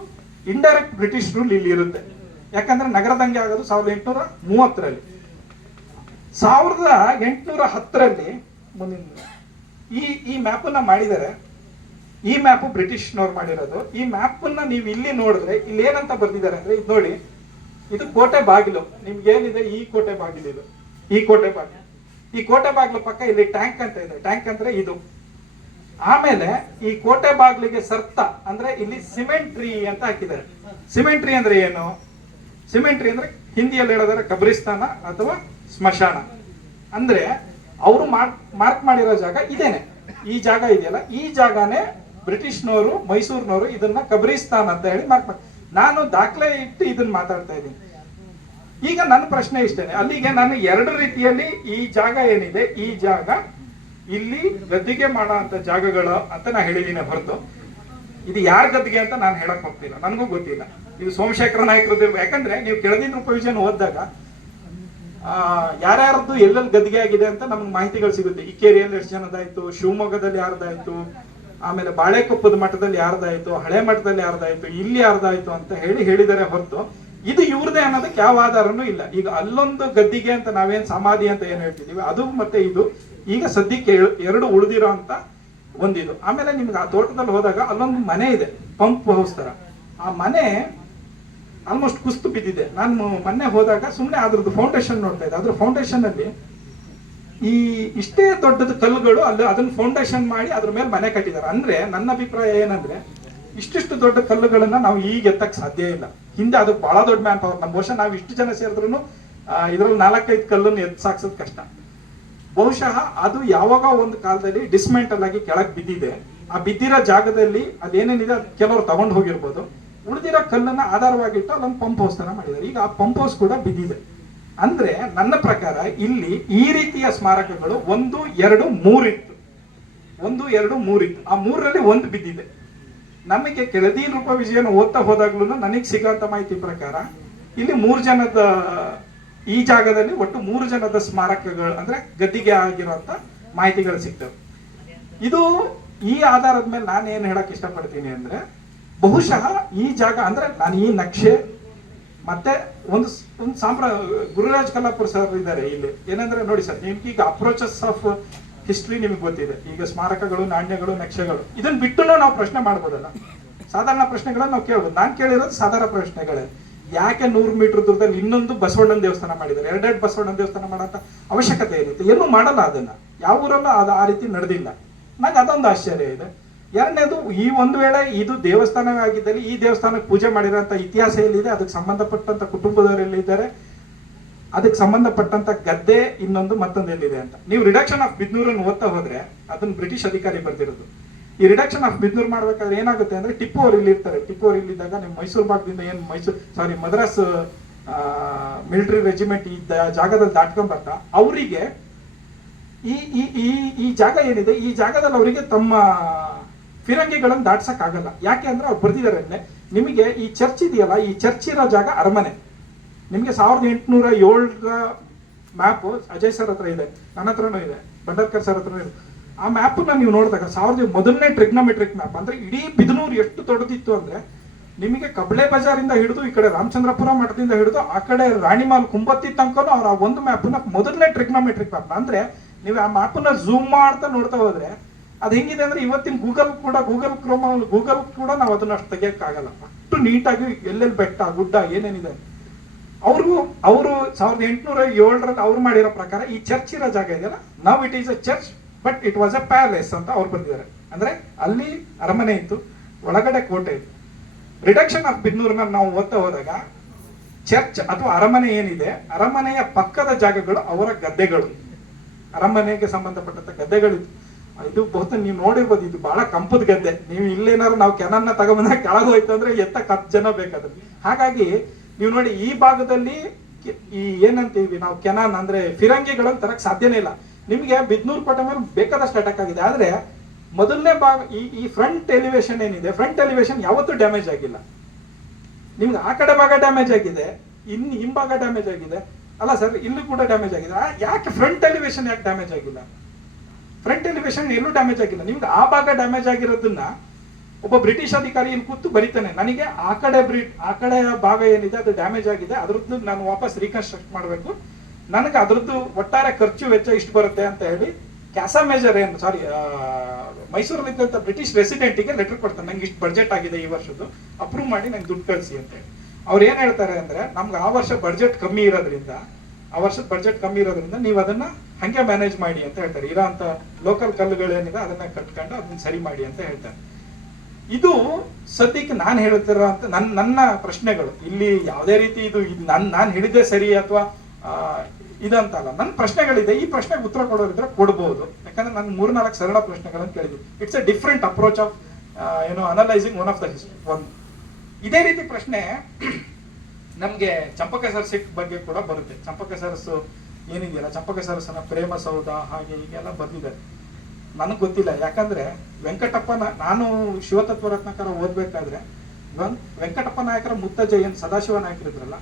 ಇಂಡೈರೆಕ್ಟ್ ಬ್ರಿಟಿಷ್ ರೂಲ್ ಇಲ್ಲಿ ಇರುತ್ತೆ. ಯಾಕಂದ್ರೆ ನಗರ ದಂಗೆ ಆಗೋದು 1830ರಲ್ಲಿ. 1810ರಲ್ಲಿ ಮುಂದಿನ ಈ ಮ್ಯಾಪನ್ನ ಮಾಡಿದ್ದಾರೆ. ಈ ಮ್ಯಾಪ್ ಬ್ರಿಟಿಷ್ನವ್ರು ಮಾಡಿರೋದು. ಈ ಮ್ಯಾಪನ್ನ ನೀವು ಇಲ್ಲಿ ನೋಡಿದ್ರೆ ಇಲ್ಲಿ ಏನಂತ ಬರ್ದಿದ್ದಾರೆ ಅಂದ್ರೆ, ಇದು ನೋಡಿ, ಇದು ಕೋಟೆ ಬಾಗಿಲು. ನಿಮ್ಗೆ ಏನಿದೆ, ಈ ಕೋಟೆ ಬಾಗಿಲು, ಇದು ಈ ಕೋಟೆ ಬಾಗಿಲು. ಈ ಕೋಟೆ ಬಾಗಿಲು ಪಕ್ಕ ಇಲ್ಲಿ ಟ್ಯಾಂಕ್ ಅಂತ ಇದೆ. ಟ್ಯಾಂಕ್ ಅಂದ್ರೆ ಇದು. ಆಮೇಲೆ ಈ ಕೋಟೆ ಬಾಗಿಲಿಗೆ ಸರ್ತ ಅಂದ್ರೆ ಇಲ್ಲಿ ಸಿಮೆಂಟ್ರಿ ಅಂತ ಹಾಕಿದ್ದಾರೆ. ಸಿಮೆಂಟ್ರಿ ಅಂದ್ರೆ ಏನು? ಸಿಮೆಂಟ್ರಿ ಅಂದ್ರೆ ಹಿಂದಿಯಲ್ಲಿ ಹೇಳಿದ್ರೆ ಕಬ್ರಿಸ್ತಾನ ಅಥವಾ ಸ್ಮಶಾನ. ಅಂದ್ರೆ ಅವರು ಮಾರ್ಕ್ ಮಾಡಿರೋ ಜಾಗ ಇದೇನೆ. ಈ ಜಾಗ ಇದೆಯಲ್ಲ, ಈ ಜಾಗನೇ ಬ್ರಿಟಿಷ್ನವರು, ಮೈಸೂರಿನವರು ಇದನ್ನ ಕಬ್ರಿಸ್ತಾನ್ ಅಂತ ಹೇಳಿ ಮಾರ್ಕ್ ಮಾಡಿ. ನಾನು ದಾಖಲೆ ಇಟ್ಟು ಇದನ್ನ ಮಾತಾಡ್ತಾ ಇದ್ದೀನಿ. ಈಗ ನನ್ನ ಪ್ರಶ್ನೆ ಇಷ್ಟೇನೆ. ಅಲ್ಲಿಗೆ ನಾನು ಎರಡು ರೀತಿಯಲ್ಲಿ ಈ ಜಾಗ ಏನಿದೆ, ಈ ಜಾಗ ಇಲ್ಲಿ ಗದ್ದಿಗೆ ಮಾಡೋ ಅಂತ ಜಾಗಗಳು ಅಂತ ನಾ ಹೇಳಿದ್ದೀನಿ ಹೊರತು ಇದು ಯಾರ ಗದ್ದಿಗೆ ಅಂತ ನಾನು ಹೇಳಕ್ ಹೋಗ್ತಿಲ್ಲ. ನನಗೂ ಗೊತ್ತಿಲ್ಲ. ಇದು ಸೋಮಶೇಖರ ನಾಯಕರದ್ದು. ಯಾಕಂದ್ರೆ ನೀವು ಕೆಳದಿನ ರೂಪವಿಷನ್ ಓದಿದಾಗ ಯಾರ್ಯಾರದ್ದು ಎಲ್ಲೆಲ್ಲಿ ಗದ್ದಿಗೆ ಆಗಿದೆ ಅಂತ ನಮ್ಗೆ ಮಾಹಿತಿಗಳು ಸಿಗುತ್ತೆ. ಇಕ್ಕೇರಿಯಲ್ಲಿ ಎಷ್ಟು ಜನದಾಯ್ತು, ಶಿವಮೊಗ್ಗದಲ್ಲಿ ಯಾರ್ದಾಯ್ತು, ಆಮೇಲೆ ಬಾಳೆಕೊಪ್ಪದ ಮಠದಲ್ಲಿ ಯಾರ್ದಾಯ್ತು, ಹಳೆ ಮಠದಲ್ಲಿ ಯಾರ್ದಾಯ್ತು, ಇಲ್ಲಿ ಯಾರ್ದಾಯ್ತು ಅಂತ ಹೇಳಿದ್ದಾರೆ ಹೊರತು ಇದು ಇವ್ರದೇ ಅನ್ನೋದಕ್ಕೆ ಯಾವ ಆಧಾರನೂ ಇಲ್ಲ. ಈಗ ಅಲ್ಲೊಂದು ಗದ್ದಿಗೆ ಅಂತ ನಾವೇನ್ ಸಮಾಧಿ ಅಂತ ಏನ್ ಹೇಳ್ತಿದೀವಿ ಅದು, ಮತ್ತೆ ಇದು ಈಗ ಸದ್ಯಕ್ಕೆ ಎರಡು ಉಳಿದಿರೋ ಅಂತ ಒಂದಿದು. ಆಮೇಲೆ ನಿಮ್ಗೆ ಆ ತೋಟದಲ್ಲಿ ಹೋದಾಗ ಅಲ್ಲೊಂದು ಮನೆ ಇದೆ, ಪಂಪ್ ಹೌಸ್ ತರ. ಆ ಮನೆ ಆಲ್ಮೋಸ್ಟ್ ಕುಸ್ತು ಬಿದ್ದಿದೆ. ನಾನು ಮೊನ್ನೆ ಹೋದಾಗ ಸುಮ್ಮನೆ ಅದ್ರದ್ದು ಫೌಂಡೇಶನ್ ನೋಡ್ತಾ ಇದ್ದೆ. ಅದ್ರ ಫೌಂಡೇಶನ್ ಅಲ್ಲಿ ಈ ಇಷ್ಟೇ ದೊಡ್ಡದ ಕಲ್ಲುಗಳು ಅಲ್ಲಿ ಅದನ್ನ ಫೌಂಡೇಶನ್ ಮಾಡಿ ಅದ್ರ ಮೇಲೆ ಮನೆ ಕಟ್ಟಿದ್ದಾರೆ. ಅಂದ್ರೆ ನನ್ನ ಅಭಿಪ್ರಾಯ ಏನಂದ್ರೆ, ಇಷ್ಟಿಷ್ಟು ದೊಡ್ಡ ಕಲ್ಲುಗಳನ್ನ ನಾವು ಈಗ ಎತ್ತಕ್ ಸಾಧ್ಯ ಇಲ್ಲ. ಹಿಂದೆ ಅದು ಬಹಳ ದೊಡ್ಡ ಮ್ಯಾನ್ ಪವರ್. ನಮ್ಮ ಬಹುಶಃ ನಾವು ಇಷ್ಟು ಜನ ಸೇರಿದ್ರು ಇದ್ರಲ್ಲಿ 4-5 ಕಲ್ಲನ್ನು ಸಾಕ್ಸೋದು ಕಷ್ಟ. ಬಹುಶಃ ಅದು ಯಾವಾಗ ಒಂದು ಕಾಲದಲ್ಲಿ ಡಿಸ್ಮೆಂಟಲ್ ಆಗಿ ಕೆಳಗೆ ಬಿದ್ದಿದೆ. ಆ ಬಿದ್ದಿರೋ ಜಾಗದಲ್ಲಿ ಅದೇನೇನಿದೆ ಅದು ಕೆಲವರು ತಗೊಂಡು ಹೋಗಿರ್ಬೋದು. ಉಳಿದಿರೋ ಕಲ್ಲನ್ನ ಆಧಾರವಾಗಿಟ್ಟು ಅಲ್ಲೊಂದು ಪಂಪ್ ಹೌಸ್ ತರ ಮಾಡಿದ್ದಾರೆ. ಈಗ ಆ ಪಂಪ್ ಹೌಸ್ ಕೂಡ ಬಿದ್ದಿದೆ. ಅಂದ್ರೆ ನನ್ನ ಪ್ರಕಾರ ಇಲ್ಲಿ ಈ ರೀತಿಯ ಸ್ಮಾರಕಗಳು 1, 2, 3 ಇತ್ತು. 1, 2, 3 ಇತ್ತು. ಆ 3ರಲ್ಲಿ ಒಂದು ಬಿದ್ದಿದೆ. ನಮಗೆ ಕೆಳದಿನ ರೂಪವಿಷಯನ ಓದ್ತಾ ಹೋದಾಗ್ಲೂ ನನಗೆ ಸಿಗೋಂತ ಮಾಹಿತಿ ಪ್ರಕಾರ ಇಲ್ಲಿ 3 ಜನದ, ಈ ಜಾಗದಲ್ಲಿ ಒಟ್ಟು 3 ಜನದ ಸ್ಮಾರಕಗಳು ಅಂದ್ರೆ ಗದ್ದಿಗೆ ಆಗಿರುವಂತ ಮಾಹಿತಿಗಳು ಸಿಗ್ತವೆ. ಇದು ಈ ಆಧಾರದ ಮೇಲೆ ನಾನು ಏನ್ ಹೇಳಕ್ ಇಷ್ಟಪಡ್ತೀನಿ ಅಂದ್ರೆ, ಬಹುಶಃ ಈ ಜಾಗ ಅಂದ್ರೆ ನಾನು ಈ ನಕ್ಷೆ ಮತ್ತೆ ಒಂದು ಗುರುರಾಜ್ ಕಲ್ಲಾಪುರ್ ಸರ್ ಇದ್ದಾರೆ ಇಲ್ಲಿ. ಏನಂದ್ರೆ ನೋಡಿ ಸರ್, ನಿಮ್ಗೆ ಈಗ ಅಪ್ರೋಚಸ್ ಆಫ್ ಹಿಸ್ಟ್ರಿ ನಿಮ್ಗೆ ಗೊತ್ತಿದೆ. ಈಗ ಸ್ಮಾರಕಗಳು, ನಾಣ್ಯಗಳು, ನಕ್ಷೆಗಳು ಇದನ್ನ ಬಿಟ್ಟು ನಾವು ಪ್ರಶ್ನೆ ಮಾಡ್ಬೋದಲ್ಲ. ಸಾಧಾರಣ ಪ್ರಶ್ನೆಗಳನ್ನ ನಾವು ಕೇಳ್ಬೋದು. ನಾನು ಕೇಳಿರೋದು ಸಾಧಾರಣ ಪ್ರಶ್ನೆಗಳೇ. ಯಾಕೆ 100 ಮೀಟರ್ ದೂರದಲ್ಲಿ ಇನ್ನೊಂದು ಬಸವಣ್ಣನ ದೇವಸ್ಥಾನ ಮಾಡಿದ್ದಾರೆ? 2 ಬಸವಣ್ಣನ ದೇವಸ್ಥಾನ ಮಾಡೋಂಥ ಅವಶ್ಯಕತೆ ಏನಿತ್ತು? ಎಲ್ಲೂ ಮಾಡಲ್ಲ ಅದನ್ನ. ಯಾವ ಊರಲ್ಲೂ ಅದು ಆ ರೀತಿ ನಡೆದಿಲ್ಲ. ನಂಗೆ ಅದೊಂದು ಆಶ್ಚರ್ಯ ಇದೆ. ಎರಡನೇದು, ಈ ಒಂದು ವೇಳೆ ಇದು ದೇವಸ್ಥಾನವೇ ಆಗಿದ್ದಲ್ಲಿ ಈ ದೇವಸ್ಥಾನಕ್ಕೆ ಪೂಜೆ ಮಾಡಿರೋಂಥ ಇತಿಹಾಸ ಎಲ್ಲಿದೆ? ಅದಕ್ಕೆ ಸಂಬಂಧಪಟ್ಟಂತ ಕುಟುಂಬದವರೆಲ್ಲಿದ್ದಾರೆ? ಅದಕ್ಕೆ ಸಂಬಂಧಪಟ್ಟಂತ ಗದ್ದೆ ಇನ್ನೊಂದು ಮತ್ತೊಂದು ಎಲ್ಲಿದೆ ಅಂತ. ನೀವು ರಿಡಕ್ಷನ್ ಆಫ್ ಬಿದ್ನೂರನ್ನು ಓದ್ತಾ ಹೋದ್ರೆ ಅದನ್ನ ಬ್ರಿಟಿಷ್ ಅಧಿಕಾರಿ ಬರ್ದಿರೋದು. ಈ ರಿಡಕ್ಷನ್ ಆಫ್ ಬಿದ್ನೂರ್ ಮಾಡ್ಬೇಕಾದ್ರೆ ಏನಾಗುತ್ತೆ ಅಂದ್ರೆ, ಟಿಪ್ಪು ಅವ್ರು ಇಲ್ಲಿ ಇರ್ತಾರೆ. ಟಿಪ್ಪು ಅವ್ರು ಇಲ್ಲಿದ್ದಾಗ ನಿಮ್ಮ ಮೈಸೂರು ಭಾಗದಿಂದ ಏನು ಮದ್ರಾಸ್ ಮಿಲಿಟರಿ ರೆಜಿಮೆಂಟ್ ಈ ಜಾಗದಲ್ಲಿ ದಾಟ್ಕೊಂಡ್ ಬರ್ತಾ ಅವರಿಗೆ ಈ ಈ ಈ ಈ ಜಾಗ ಏನಿದೆ, ಈ ಜಾಗದಲ್ಲಿ ಅವರಿಗೆ ತಮ್ಮ ಫಿರಂಗಿಗಳನ್ನು ದಾಟ್ಸಕ್ ಆಗಲ್ಲ. ಯಾಕೆ ಅಂದ್ರೆ ಅವ್ರು ಬರ್ದಿದ್ದಾರೆ, ನಿಮಗೆ ಈ ಚರ್ಚ್ ಇದೆಯಲ್ಲ, ಈ ಚರ್ಚ್ ಇರೋ ಜಾಗ ಅರಮನೆ. ನಿಮ್ಗೆ 1807ರ ಮ್ಯಾಪ್ ಅಜಯ್ ಸರ್ ಹತ್ರ ಇದೆ, ನನ್ನ ಹತ್ರನೂ ಇದೆ, ಭಂಡಾರ್ಕರ್ ಸರ್ ಹತ್ರನೂ ಇದೆ. ಆ ಮ್ಯಾಪನ್ನ ನೀವು ನೋಡಿದಾಗ ಮೊದಲನೇ ಟ್ರಿಗ್ನೋಮೆಟ್ರಿಕ್ ಮ್ಯಾಪ್. ಅಂದ್ರೆ ಇಡೀ ಬಿದನೂರು ಎಷ್ಟು ದೊಡ್ಡದಿತ್ತು ಅಂದ್ರೆ, ನಿಮಗೆ ಕಬ್ಳೆ ಬಜಾರಿಂದ ಹಿಡಿದು ಈ ಕಡೆ ರಾಮಚಂದ್ರಪುರ ಮಠದಿಂದ ಹಿಡಿದು ಆ ಕಡೆ ರಾಣಿಮಾಲ್ ಕುಂಬತ್ತಿ ತನಕನೂ ಅವ್ರ ಆ ಒಂದು ಮ್ಯಾಪ್ನ ಮೊದಲನೇ ಟ್ರಿಗ್ನೋಮೆಟ್ರಿಕ್ ಮ್ಯಾಪ್. ಅಂದ್ರೆ ನೀವು ಆ ಮ್ಯಾಪನ್ನ ಝೂಮ್ ಮಾಡ್ತಾ ನೋಡ್ತಾ ಹೋದ್ರೆ ಅದು ಹೆಂಗಿದೆ ಅಂದ್ರೆ, ಇವತ್ತಿನ ಗೂಗಲ್ ಕೂಡ ನಾವು ಅದನ್ನ ಅಷ್ಟು ತೆಗಿಯಕ್ಕಾಗಲ್ಲ. ಅಷ್ಟು ನೀಟಾಗಿ ಎಲ್ಲೆಲ್ಲಿ ಬೆಟ್ಟ ಗುಡ್ಡ ಏನೇನಿದೆ. ಅವರು 1807ರಲ್ಲಿ ಅವ್ರು ಮಾಡಿರೋ ಪ್ರಕಾರ ಈ ಚರ್ಚ್ ಇರೋ ಜಾಗ ಇದೆಯಲ್ಲ, ನವ್ it is a church but it was a palace ಅಂತ ಅವ್ರು ಬಂದಿದ್ದಾರೆ. ಅಂದ್ರೆ ಅಲ್ಲಿ ಅರಮನೆ ಇತ್ತು, ಒಳಗಡೆ ಕೋಟೆ ಇತ್ತು. ರಿಡಕ್ಷನ್ ಆಫ್ ಬಿದ್ನೂರ್ನ ನಾವು ಓದ್ತಾ ಹೋದಾಗ ಚರ್ಚ್ ಅಥವಾ ಅರಮನೆ ಏನಿದೆ, ಅರಮನೆಯ ಪಕ್ಕದ ಜಾಗಗಳು ಅವರ ಗದ್ದೆಗಳು, ಅರಮನೆಗೆ ಸಂಬಂಧಪಟ್ಟಂತ ಗದ್ದೆಗಳಿತ್ತು. ಇದು ಬಹುತೇಕ ನೀವು ನೋಡಿರ್ಬೋದು, ಇದು ಬಹಳ ಕಂಪದ ಗದ್ದೆ. ನೀವು ಇಲ್ಲೇನಾದ್ರು ನಾವು ಕೆನನ್ನ ತಗೊಂಬಂದಾಗ ಕೆಳಗೆ ಹೋಯ್ತು ಅಂದ್ರೆ ಎತ್ತಕ್ಕೆ 10 ಜನ ಬೇಕಾದ್ರೆ. ಹಾಗಾಗಿ ನೀವು ನೋಡಿ, ಈ ಭಾಗದಲ್ಲಿ ಈ ಏನಂತೀವಿ ನಾವು ಕೆನಾನ್ ಅಂದ್ರೆ ಫಿರಂಗಿಗಳನ್ನು ತರಕ್ ಸಾಧ್ಯನೇ ಇಲ್ಲ. ನಿಮ್ಗೆ ಬಿದ್ನೂರು ಕೋಟೆ ಮೇಲೆ ಬೇಕಾದಷ್ಟು ಅಟ್ಯಾಕ್ ಆಗಿದೆ. ಆದ್ರೆ ಮೊದಲನೇ ಭಾಗ ಈ ಫ್ರಂಟ್ ಎಲಿವೇಶನ್ ಏನಿದೆ, ಫ್ರಂಟ್ ಎಲಿವೇಶನ್ ಯಾವತ್ತೂ ಡ್ಯಾಮೇಜ್ ಆಗಿಲ್ಲ. ನಿಮ್ಗೆ ಆ ಕಡೆ ಭಾಗ ಡ್ಯಾಮೇಜ್ ಆಗಿದೆ, ಹಿಂಭಾಗ ಡ್ಯಾಮೇಜ್ ಆಗಿದೆ. ಅಲ್ಲ ಸರ್, ಇಲ್ಲೂ ಕೂಡ ಡ್ಯಾಮೇಜ್ ಆಗಿದೆ. ಯಾಕೆ ಫ್ರಂಟ್ ಎಲಿವೇಶನ್ ಯಾಕೆ ಡ್ಯಾಮೇಜ್ ಆಗಿಲ್ಲ? ಫ್ರಂಟ್ ಎಲಿವೇಶನ್ ಎಲ್ಲೂ ಡ್ಯಾಮೇಜ್ ಆಗಿಲ್ಲ. ನಿಮ್ಗೆ ಆ ಭಾಗ ಡ್ಯಾಮೇಜ್ ಆಗಿರೋದನ್ನ ಒಬ್ಬ ಬ್ರಿಟಿಷ್ ಅಧಿಕಾರಿ ಇಲ್ಲಿ ಕೂತು ಬರೀತಾನೆ, ನನಗೆ ಆ ಕಡೆ ಭಾಗ ಏನಿದೆ ಅದು ಡ್ಯಾಮೇಜ್ ಆಗಿದೆ, ಅದ್ರದ್ದು ನಾನು ವಾಪಸ್ ರೀಕನ್ಸ್ಟ್ರಕ್ಟ್ ಮಾಡಬೇಕು, ನನಗೆ ಅದ್ರದ್ದು ಒಟ್ಟಾರೆ ಖರ್ಚು ವೆಚ್ಚ ಇಷ್ಟು ಬರುತ್ತೆ ಅಂತ ಹೇಳಿ ಕ್ಯಾಸಾ ಮೇಜರ್ ಏನು ಸಾರಿ ಮೈಸೂರಲ್ಲಿದ್ದಂಥ ಬ್ರಿಟಿಷ್ ರೆಸಿಡೆಂಟಿಗೆ ಲೆಟರ್ ಕೊಡ್ತಾರೆ, ನಂಗೆ ಇಷ್ಟು ಬಡ್ಜೆಟ್ ಆಗಿದೆ ಈ ವರ್ಷದ್ದು, ಅಪ್ರೂವ್ ಮಾಡಿ ನಂಗೆ ದುಡ್ಡು ಕಳಿಸಿ ಅಂತ ಹೇಳಿ. ಅವ್ರು ಏನು ಹೇಳ್ತಾರೆ ಅಂದರೆ, ನಮ್ಗೆ ಆ ವರ್ಷ ಬಡ್ಜೆಟ್ ಕಮ್ಮಿ ಇರೋದ್ರಿಂದ, ಆ ವರ್ಷದ ಬಡ್ಜೆಟ್ ಕಮ್ಮಿ ಇರೋದ್ರಿಂದ ನೀವು ಅದನ್ನ ಹಂಗೆ ಮ್ಯಾನೇಜ್ ಮಾಡಿ ಅಂತ ಹೇಳ್ತಾರೆ. ಇರೋ ಅಂತ ಲೋಕಲ್ ಕಲ್ಲುಗಳೇನಿದೆ ಅದನ್ನ ಕಟ್ಕೊಂಡು ಅದನ್ನ ಸರಿ ಮಾಡಿ ಅಂತ ಹೇಳ್ತಾರೆ. ಇದು ಸದ್ಯಕ್ಕೆ ನಾನು ಹೇಳ್ತಿರೋ ಅಂತ ನನ್ನ ಪ್ರಶ್ನೆಗಳು. ಇಲ್ಲಿ ಯಾವುದೇ ರೀತಿ ಇದು ನಾನು ಹೇಳಿದ್ದೆ ಸರಿ ಅಥವಾ ಇದಂತಲ್ಲ, ನನ್ನ ಪ್ರಶ್ನೆಗಳಿದೆ. ಈ ಪ್ರಶ್ನೆಗೆ ಉತ್ತರ ಕೊಡೋರಿದ್ರೆ ಕೊಡ್ಬೋದು, ಯಾಕಂದ್ರೆ ನಾನು 3-4 ಸರಳ ಪ್ರಶ್ನೆಗಳನ್ನು ಕೇಳಿದ್ವಿ. It's A different approach of analysing one of the history. ಒಂದು ಇದೇ ರೀತಿ ಪ್ರಶ್ನೆ ನಮ್ಗೆ ಚಂಪಕ ಸರಸ್ಸಿಟ್ ಬಗ್ಗೆ ಕೂಡ ಬರುತ್ತೆ. ಚಂಪಕ ಸರಸ್ಸು ಏನಿದೆಯಲ್ಲ, ಚಂಪಕ ಸರಸ್ಸನ್ನ ಪ್ರೇಮ ಸೌಧ ಹಾಗೆ ಹೀಗೆಲ್ಲ ಬಂದಿದ್ದಾರೆ. ನನಗೆ ಗೊತ್ತಿಲ್ಲ, ಯಾಕಂದ್ರೆ ವೆಂಕಟಪ್ಪ ನಾನು ಶಿವತತ್ವ ರತ್ನಾಕರ ಓದ್ಬೇಕಾದ್ರೆ ವೆಂಕಟಪ್ಪ ನಾಯಕರ ಮುತ್ತಜ್ಜ ಏನ್ ಸದಾಶಿವ ನಾಯಕರು ಇದ್ರಲ್ಲ,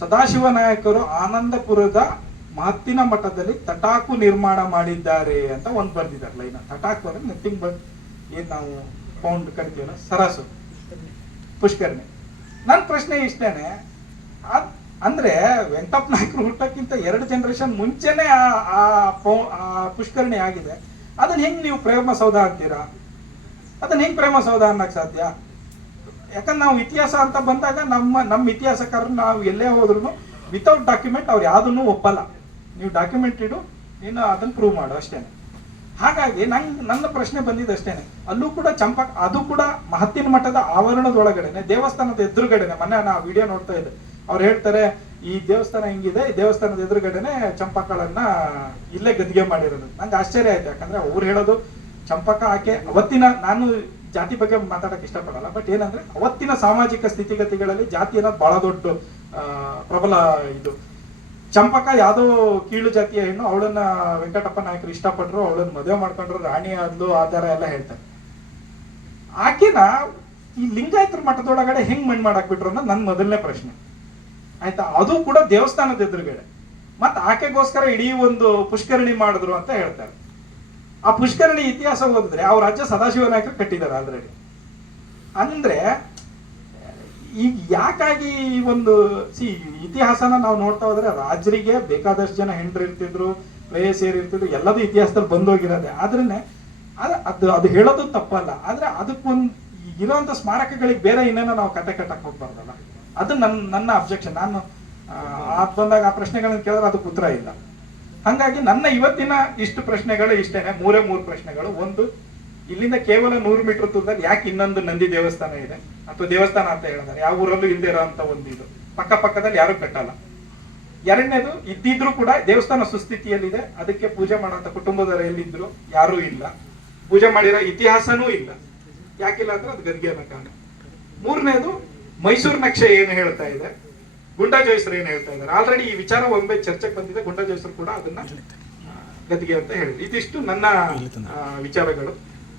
ಸದಾಶಿವ ನಾಯಕರು ಆನಂದಪುರದ ಮಹತ್ತಿನ ಮಠದಲ್ಲಿ ತಟಾಕು ನಿರ್ಮಾಣ ಮಾಡಿದ್ದಾರೆ ಅಂತ ಒಂದು ಬರ್ದಿದ್ದಾರೆ ಲೈನ್. ತಟಾಕು ಅಂದ್ರೆ ನಥಿಂಗ್ ಬಟ್ ಏನ್ ನಾವು ಪೌಂಡ್ ಕರಿತೀವಲ್ಲ, ಸರಸು ಪುಷ್ಕರಣಿ. ನನ್ನ ಪ್ರಶ್ನೆ ಇಷ್ಟೇನೆ, ಅಂದ್ರೆ ವೆಂಕಟಪ್ಪ ನಾಯಕರು ಹುಟ್ಟಕ್ಕಿಂತ 2 ಜನರೇಷನ್ ಮುಂಚೆನೆ ಆ ಪುಷ್ಕರಣಿ ಆಗಿದೆ. ಅದನ್ನ ಹೆಂಗ್ ನೀವು ಪ್ರೇಮ ಸೌಧ ಅಂತೀರಾ? ಅದನ್ನ ಹೆಂಗ್ ಪ್ರೇಮ ಸೌಧ ಅನ್ನಕ್ ಸಾಧ್ಯ? ಯಾಕಂದ್ರೆ ನಾವು ಇತಿಹಾಸ ಅಂತ ಬಂದಾಗ ನಮ್ಮ ಇತಿಹಾಸಕಾರರು ನಾವು ಎಲ್ಲೇ ಹೋದ್ರು ವಿತೌಟ್ ಡಾಕ್ಯುಮೆಂಟ್ ಅವ್ರು ಯಾವ್ದನ್ನು ಒಪ್ಪಲ್ಲ. ನೀವು ಡಾಕ್ಯುಮೆಂಟ್ ಇಡು, ನೀನು ಅದನ್ನ ಪ್ರೂವ್ ಮಾಡು ಅಷ್ಟೇನೆ. ಹಾಗಾಗಿ ನನ್ನ ಪ್ರಶ್ನೆ ಬಂದಿದ್ದು ಅಷ್ಟೇನೆ. ಅಲ್ಲೂ ಕೂಡ ಅದು ಕೂಡ ಮಹತ್ತಿನ ಮಠದ ಆವರಣದೊಳಗಡೆನೆ, ದೇವಸ್ಥಾನದ ಎದುರುಗಡೆನೆ. ಮೊನ್ನೆ ನಾ ವಿಡಿಯೋ ನೋಡ್ತಾ ಇದ್ದೆ, ಅವ್ರು ಹೇಳ್ತಾರೆ ಈ ದೇವಸ್ಥಾನ ಹಿಂಗಿದೆ, ಈ ದೇವಸ್ಥಾನದ ಎದುರುಗಡೆನೆ ಚಂಪಕಗಳನ್ನ ಇಲ್ಲೇ ಗದ್ದಿಗೆ ಮಾಡಿರೋದು. ನಂಗೆ ಆಶ್ಚರ್ಯ ಆಯ್ತು, ಯಾಕಂದ್ರೆ ಅವ್ರು ಹೇಳೋದು ಚಂಪಕ ಆಕೆ ಅವತ್ತಿನ, ನಾನು ಜಾತಿ ಬಗ್ಗೆ ಮಾತಾಡಕ್ ಇಷ್ಟಪಡಲ್ಲ, ಬಟ್ ಏನಂದ್ರೆ ಅವತ್ತಿನ ಸಾಮಾಜಿಕ ಸ್ಥಿತಿಗತಿಗಳಲ್ಲಿ ಜಾತಿ ಅನ್ನೋದು ಬಹಳ ದೊಡ್ಡ ಪ್ರಬಲ ಇದು. ಚಂಪಕ ಯಾವ್ದೋ ಕೀಳು ಜಾತಿಯ ಹೆಣ್ಣು, ಅವಳನ್ನ ವೆಂಕಟಪ್ಪ ನಾಯಕರು ಇಷ್ಟಪಟ್ರು, ಅವಳನ್ನ ಮದುವೆ ಮಾಡ್ಕೊಂಡ್ರು, ರಾಣಿ ಆದ್ಲು, ಆಧಾರ ಎಲ್ಲ ಹೇಳ್ತಾರೆ. ಆಕೆನ ಈ ಲಿಂಗಾಯತರ ಮಠದೊಳಗಡೆ ಹೆಂಗ್ ಮಣ್ಣು ಮಾಡಾಕ್ ಬಿಟ್ರು ಅನ್ನೋದು ನನ್ನ ಮೊದಲನೇ ಪ್ರಶ್ನೆ. ಆಯ್ತಾ, ಅದು ಕೂಡ ದೇವಸ್ಥಾನದ ಎದುರುಗಡೆ. ಮತ್ತ ಆಕೆಗೋಸ್ಕರ ಇಡೀ ಒಂದು ಪುಷ್ಕರಣಿ ಮಾಡಿದ್ರು ಅಂತ ಹೇಳ್ತಾರೆ. ಆ ಪುಷ್ಕರಣಿ ಇತಿಹಾಸ ಓದಿದ್ರೆ ಅವ್ರ ರಾಜ್ಯ ಸದಾಶಿವ ನಾಯಕರು ಕಟ್ಟಿದ್ದಾರೆ ಆಲ್ರೆಡಿ. ಅಂದ್ರೆ ಈಗ ಯಾಕಾಗಿ ಒಂದು ಇತಿಹಾಸನ ನಾವು ನೋಡ್ತಾ ಹೋದ್ರೆ, ರಾಜರಿಗೆ ಬೇಕಾದಷ್ಟು ಜನ ಹೆಂಡ್ರು ಇರ್ತಿದ್ರು, ಪ್ರೇಯಸಿಯರು ಇರ್ತಿದ್ರು, ಎಲ್ಲದೂ ಇತಿಹಾಸದಲ್ಲಿ ಬಂದೋಗಿರೋದೆ. ಆದ್ರೇನೆ ಅದು ಹೇಳೋದು ತಪ್ಪಲ್ಲ, ಆದ್ರೆ ಅದಕ್ಕೊಂದು ಇರೋಂಥ ಸ್ಮಾರಕಗಳಿಗೆ ಬೇರೆ ಇನ್ನೇನೋ ನಾವು ಕತೆ ಕಟ್ಟಕ್ ಹೋಗ್ಬಾರ್ದಲ್ಲ. ಅದು ನನ್ನ ಅಬ್ಜೆಕ್ಷನ್. ನಾನು ಬಂದಾಗ ಆ ಪ್ರಶ್ನೆಗಳನ್ನ ಕೇಳಿದ್ರೆ ಅದಕ್ಕೆ ಉತ್ತರ ಇಲ್ಲ. ಹಂಗಾಗಿ ನನ್ನ ಇವತ್ತಿನ ಇಷ್ಟು ಪ್ರಶ್ನೆಗಳು ಇಷ್ಟೇನೆ, 3 ಪ್ರಶ್ನೆಗಳು. ಒಂದು, ಇಲ್ಲಿಂದ ಕೇವಲ 100 ಮೀಟರ್ ದೂರದಲ್ಲಿ ಯಾಕೆ ಇನ್ನೊಂದು ನಂದಿ ದೇವಸ್ಥಾನ ಇದೆ, ಅಥವಾ ದೇವಸ್ಥಾನ ಅಂತ ಹೇಳಿದ್ರೆ ಯಾವ ಊರಲ್ಲೂ ಇಲ್ಲದೆ ಇರೋ ಅಂತ ಒಂದು ಇದು ಪಕ್ಕದಲ್ಲಿ ಯಾರು ಕಟ್ಟಲ್ಲ. ಎರಡನೇದು, ಇದ್ದಿದ್ರು ಕೂಡ ದೇವಸ್ಥಾನ ಸುಸ್ಥಿತಿಯಲ್ಲಿದೆ, ಅದಕ್ಕೆ ಪೂಜೆ ಮಾಡುವಂತ ಕುಟುಂಬದವರು ಎಲ್ಲಿದ್ರು ಯಾರೂ ಇಲ್ಲ, ಪೂಜೆ ಮಾಡಿರೋ ಇತಿಹಾಸನೂ ಇಲ್ಲ. ಯಾಕಿಲ್ಲ ಅಂದ್ರೆ ಅದು ಗದ್ಗೆ ಕಾರಣ. ಮೂರನೇದು, ಮೈಸೂರು ನಕ್ಷೆ ಏನು ಹೇಳ್ತಾ ಇದೆ, ಗುಂಡಾ ಜೋಯಿಸರು ಏನು ಹೇಳ್ತಾ ಇದ್ದಾರೆ. ಆಲ್ರೆಡಿ ಈ ವಿಚಾರ ಒಮ್ಮೆ ಚರ್ಚೆಗೆ ಬಂದಿದೆ, ಗುಂಡಾ ಜೋಯಿಸರು ಕೂಡ ಅದನ್ನ ಗದ್ಗೆ ಅಂತ ಹೇಳಿದ್ರು. ಇದಿಷ್ಟು ನನ್ನ ವಿಚಾರಗಳು.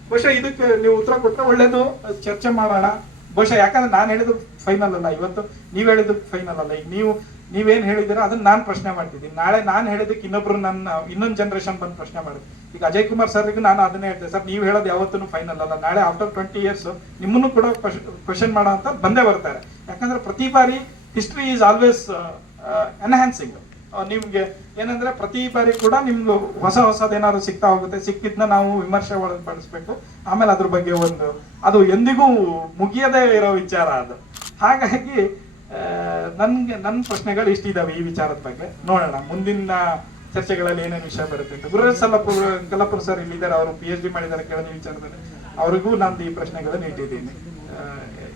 ಬಹುಶಃ ಇದಕ್ಕೆ ನೀವು ಉತ್ತರ ಕೊಟ್ಟರೆ ಒಳ್ಳೇದು, ಚರ್ಚೆ ಮಾಡೋಣ. ಬಹುಶಃ ಯಾಕಂದ್ರೆ ನಾನು ಹೇಳಿದ್ದು ಫೈನಲ್ ಅಲ್ಲ, ಇವತ್ತು ನೀವ್ ಹೇಳಿದ್ದು ಫೈನಲ್ ಅಲ್ಲ. ಈಗ ನೀವೇನ್ ಹೇಳಿದಿರ ಅದನ್ನ ನಾನು ಪ್ರಶ್ನೆ ಮಾಡ್ತಿದ್ದೀನಿ. ನಾಳೆ ನಾನು ಹೇಳಿದಕ್ಕೆ ಇನ್ನೊಂದು ಜನರೇಷನ್ ಬಂದು ಪ್ರಶ್ನೆ ಮಾಡುತ್ತೆ. ಈಗ ಅಜಯ್ ಕುಮಾರ್ ಸರ್ಗೂ ನಾನು ಅದನ್ನೇ ಹೇಳ್ತೇನೆ, ಸರ್ ನೀವು ಹೇಳೋದು ಯಾವತ್ತೂ ಫೈನಲ್ ಅಲ್ಲ. ನಾಳೆ ಆಫ್ಟರ್ 20 years ನಿಮ್ಮನ್ನು ಕೂಡ ಕ್ವಶನ್ ಮಾಡೋ ಅಂತ ಬಂದೇ ಬರ್ತಾರೆ. ಯಾಕಂದ್ರೆ ಪ್ರತಿ ಬಾರಿ ಹಿಸ್ಟ್ರಿ ಈಸ್ ಆಲ್ವೇಸ್ ಎನ್ಹ್ಯಾನ್ಸಿಂಗ್. ನಿಮ್ಗೆ ಏನಂದ್ರೆ ಪ್ರತಿ ಬಾರಿ ಕೂಡ ನಿಮ್ಗೆ ಹೊಸದೇನಾದ್ರು ಸಿಗ್ತಾ ಹೋಗುತ್ತೆ. ಸಿಕ್ಕಿದ್ನ ನಾವು ವಿಮರ್ಶೆ ಒಳಪಡಿಸ್ಬೇಕು. ಆಮೇಲೆ ಅದ್ರ ಬಗ್ಗೆ ಅದು ಎಂದಿಗೂ ಮುಗಿಯದೇ ಇರೋ ವಿಚಾರ ಅದು. ಹಾಗಾಗಿ ನನ್ನ ಪ್ರಶ್ನೆಗಳು ಇಷ್ಟಿದಾವೆ ಈ ವಿಚಾರದ ಬಗ್ಗೆ. ನೋಡೋಣ ಮುಂದಿನ ಚರ್ಚೆಗಳಲ್ಲಿ ಏನೇನು ವಿಷಯ ಬರುತ್ತೆ ಅಂತ. ಗುರುರಾಜ್ ಕಲ್ಲಪುರ ಸರ್ ಇಲ್ಲಿದ್ದಾರೆ, ಅವರು PhD ಮಾಡಿದ್ದಾರೆ ಕೆಳದಿ ವಿಚಾರದಲ್ಲಿ. ಅವರಿಗೂ ನಾನು ಈ ಪ್ರಶ್ನೆಗಳನ್ನು ಇಟ್ಟಿದ್ದೀನಿ,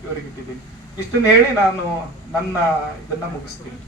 ಇವರಿಗೆ ಇಟ್ಟಿದ್ದೀನಿ. ಇಷ್ಟನ್ನ ಹೇಳಿ ನಾನು ನನ್ನ ಇದನ್ನ ಮುಗಿಸ್ತೀನಿ.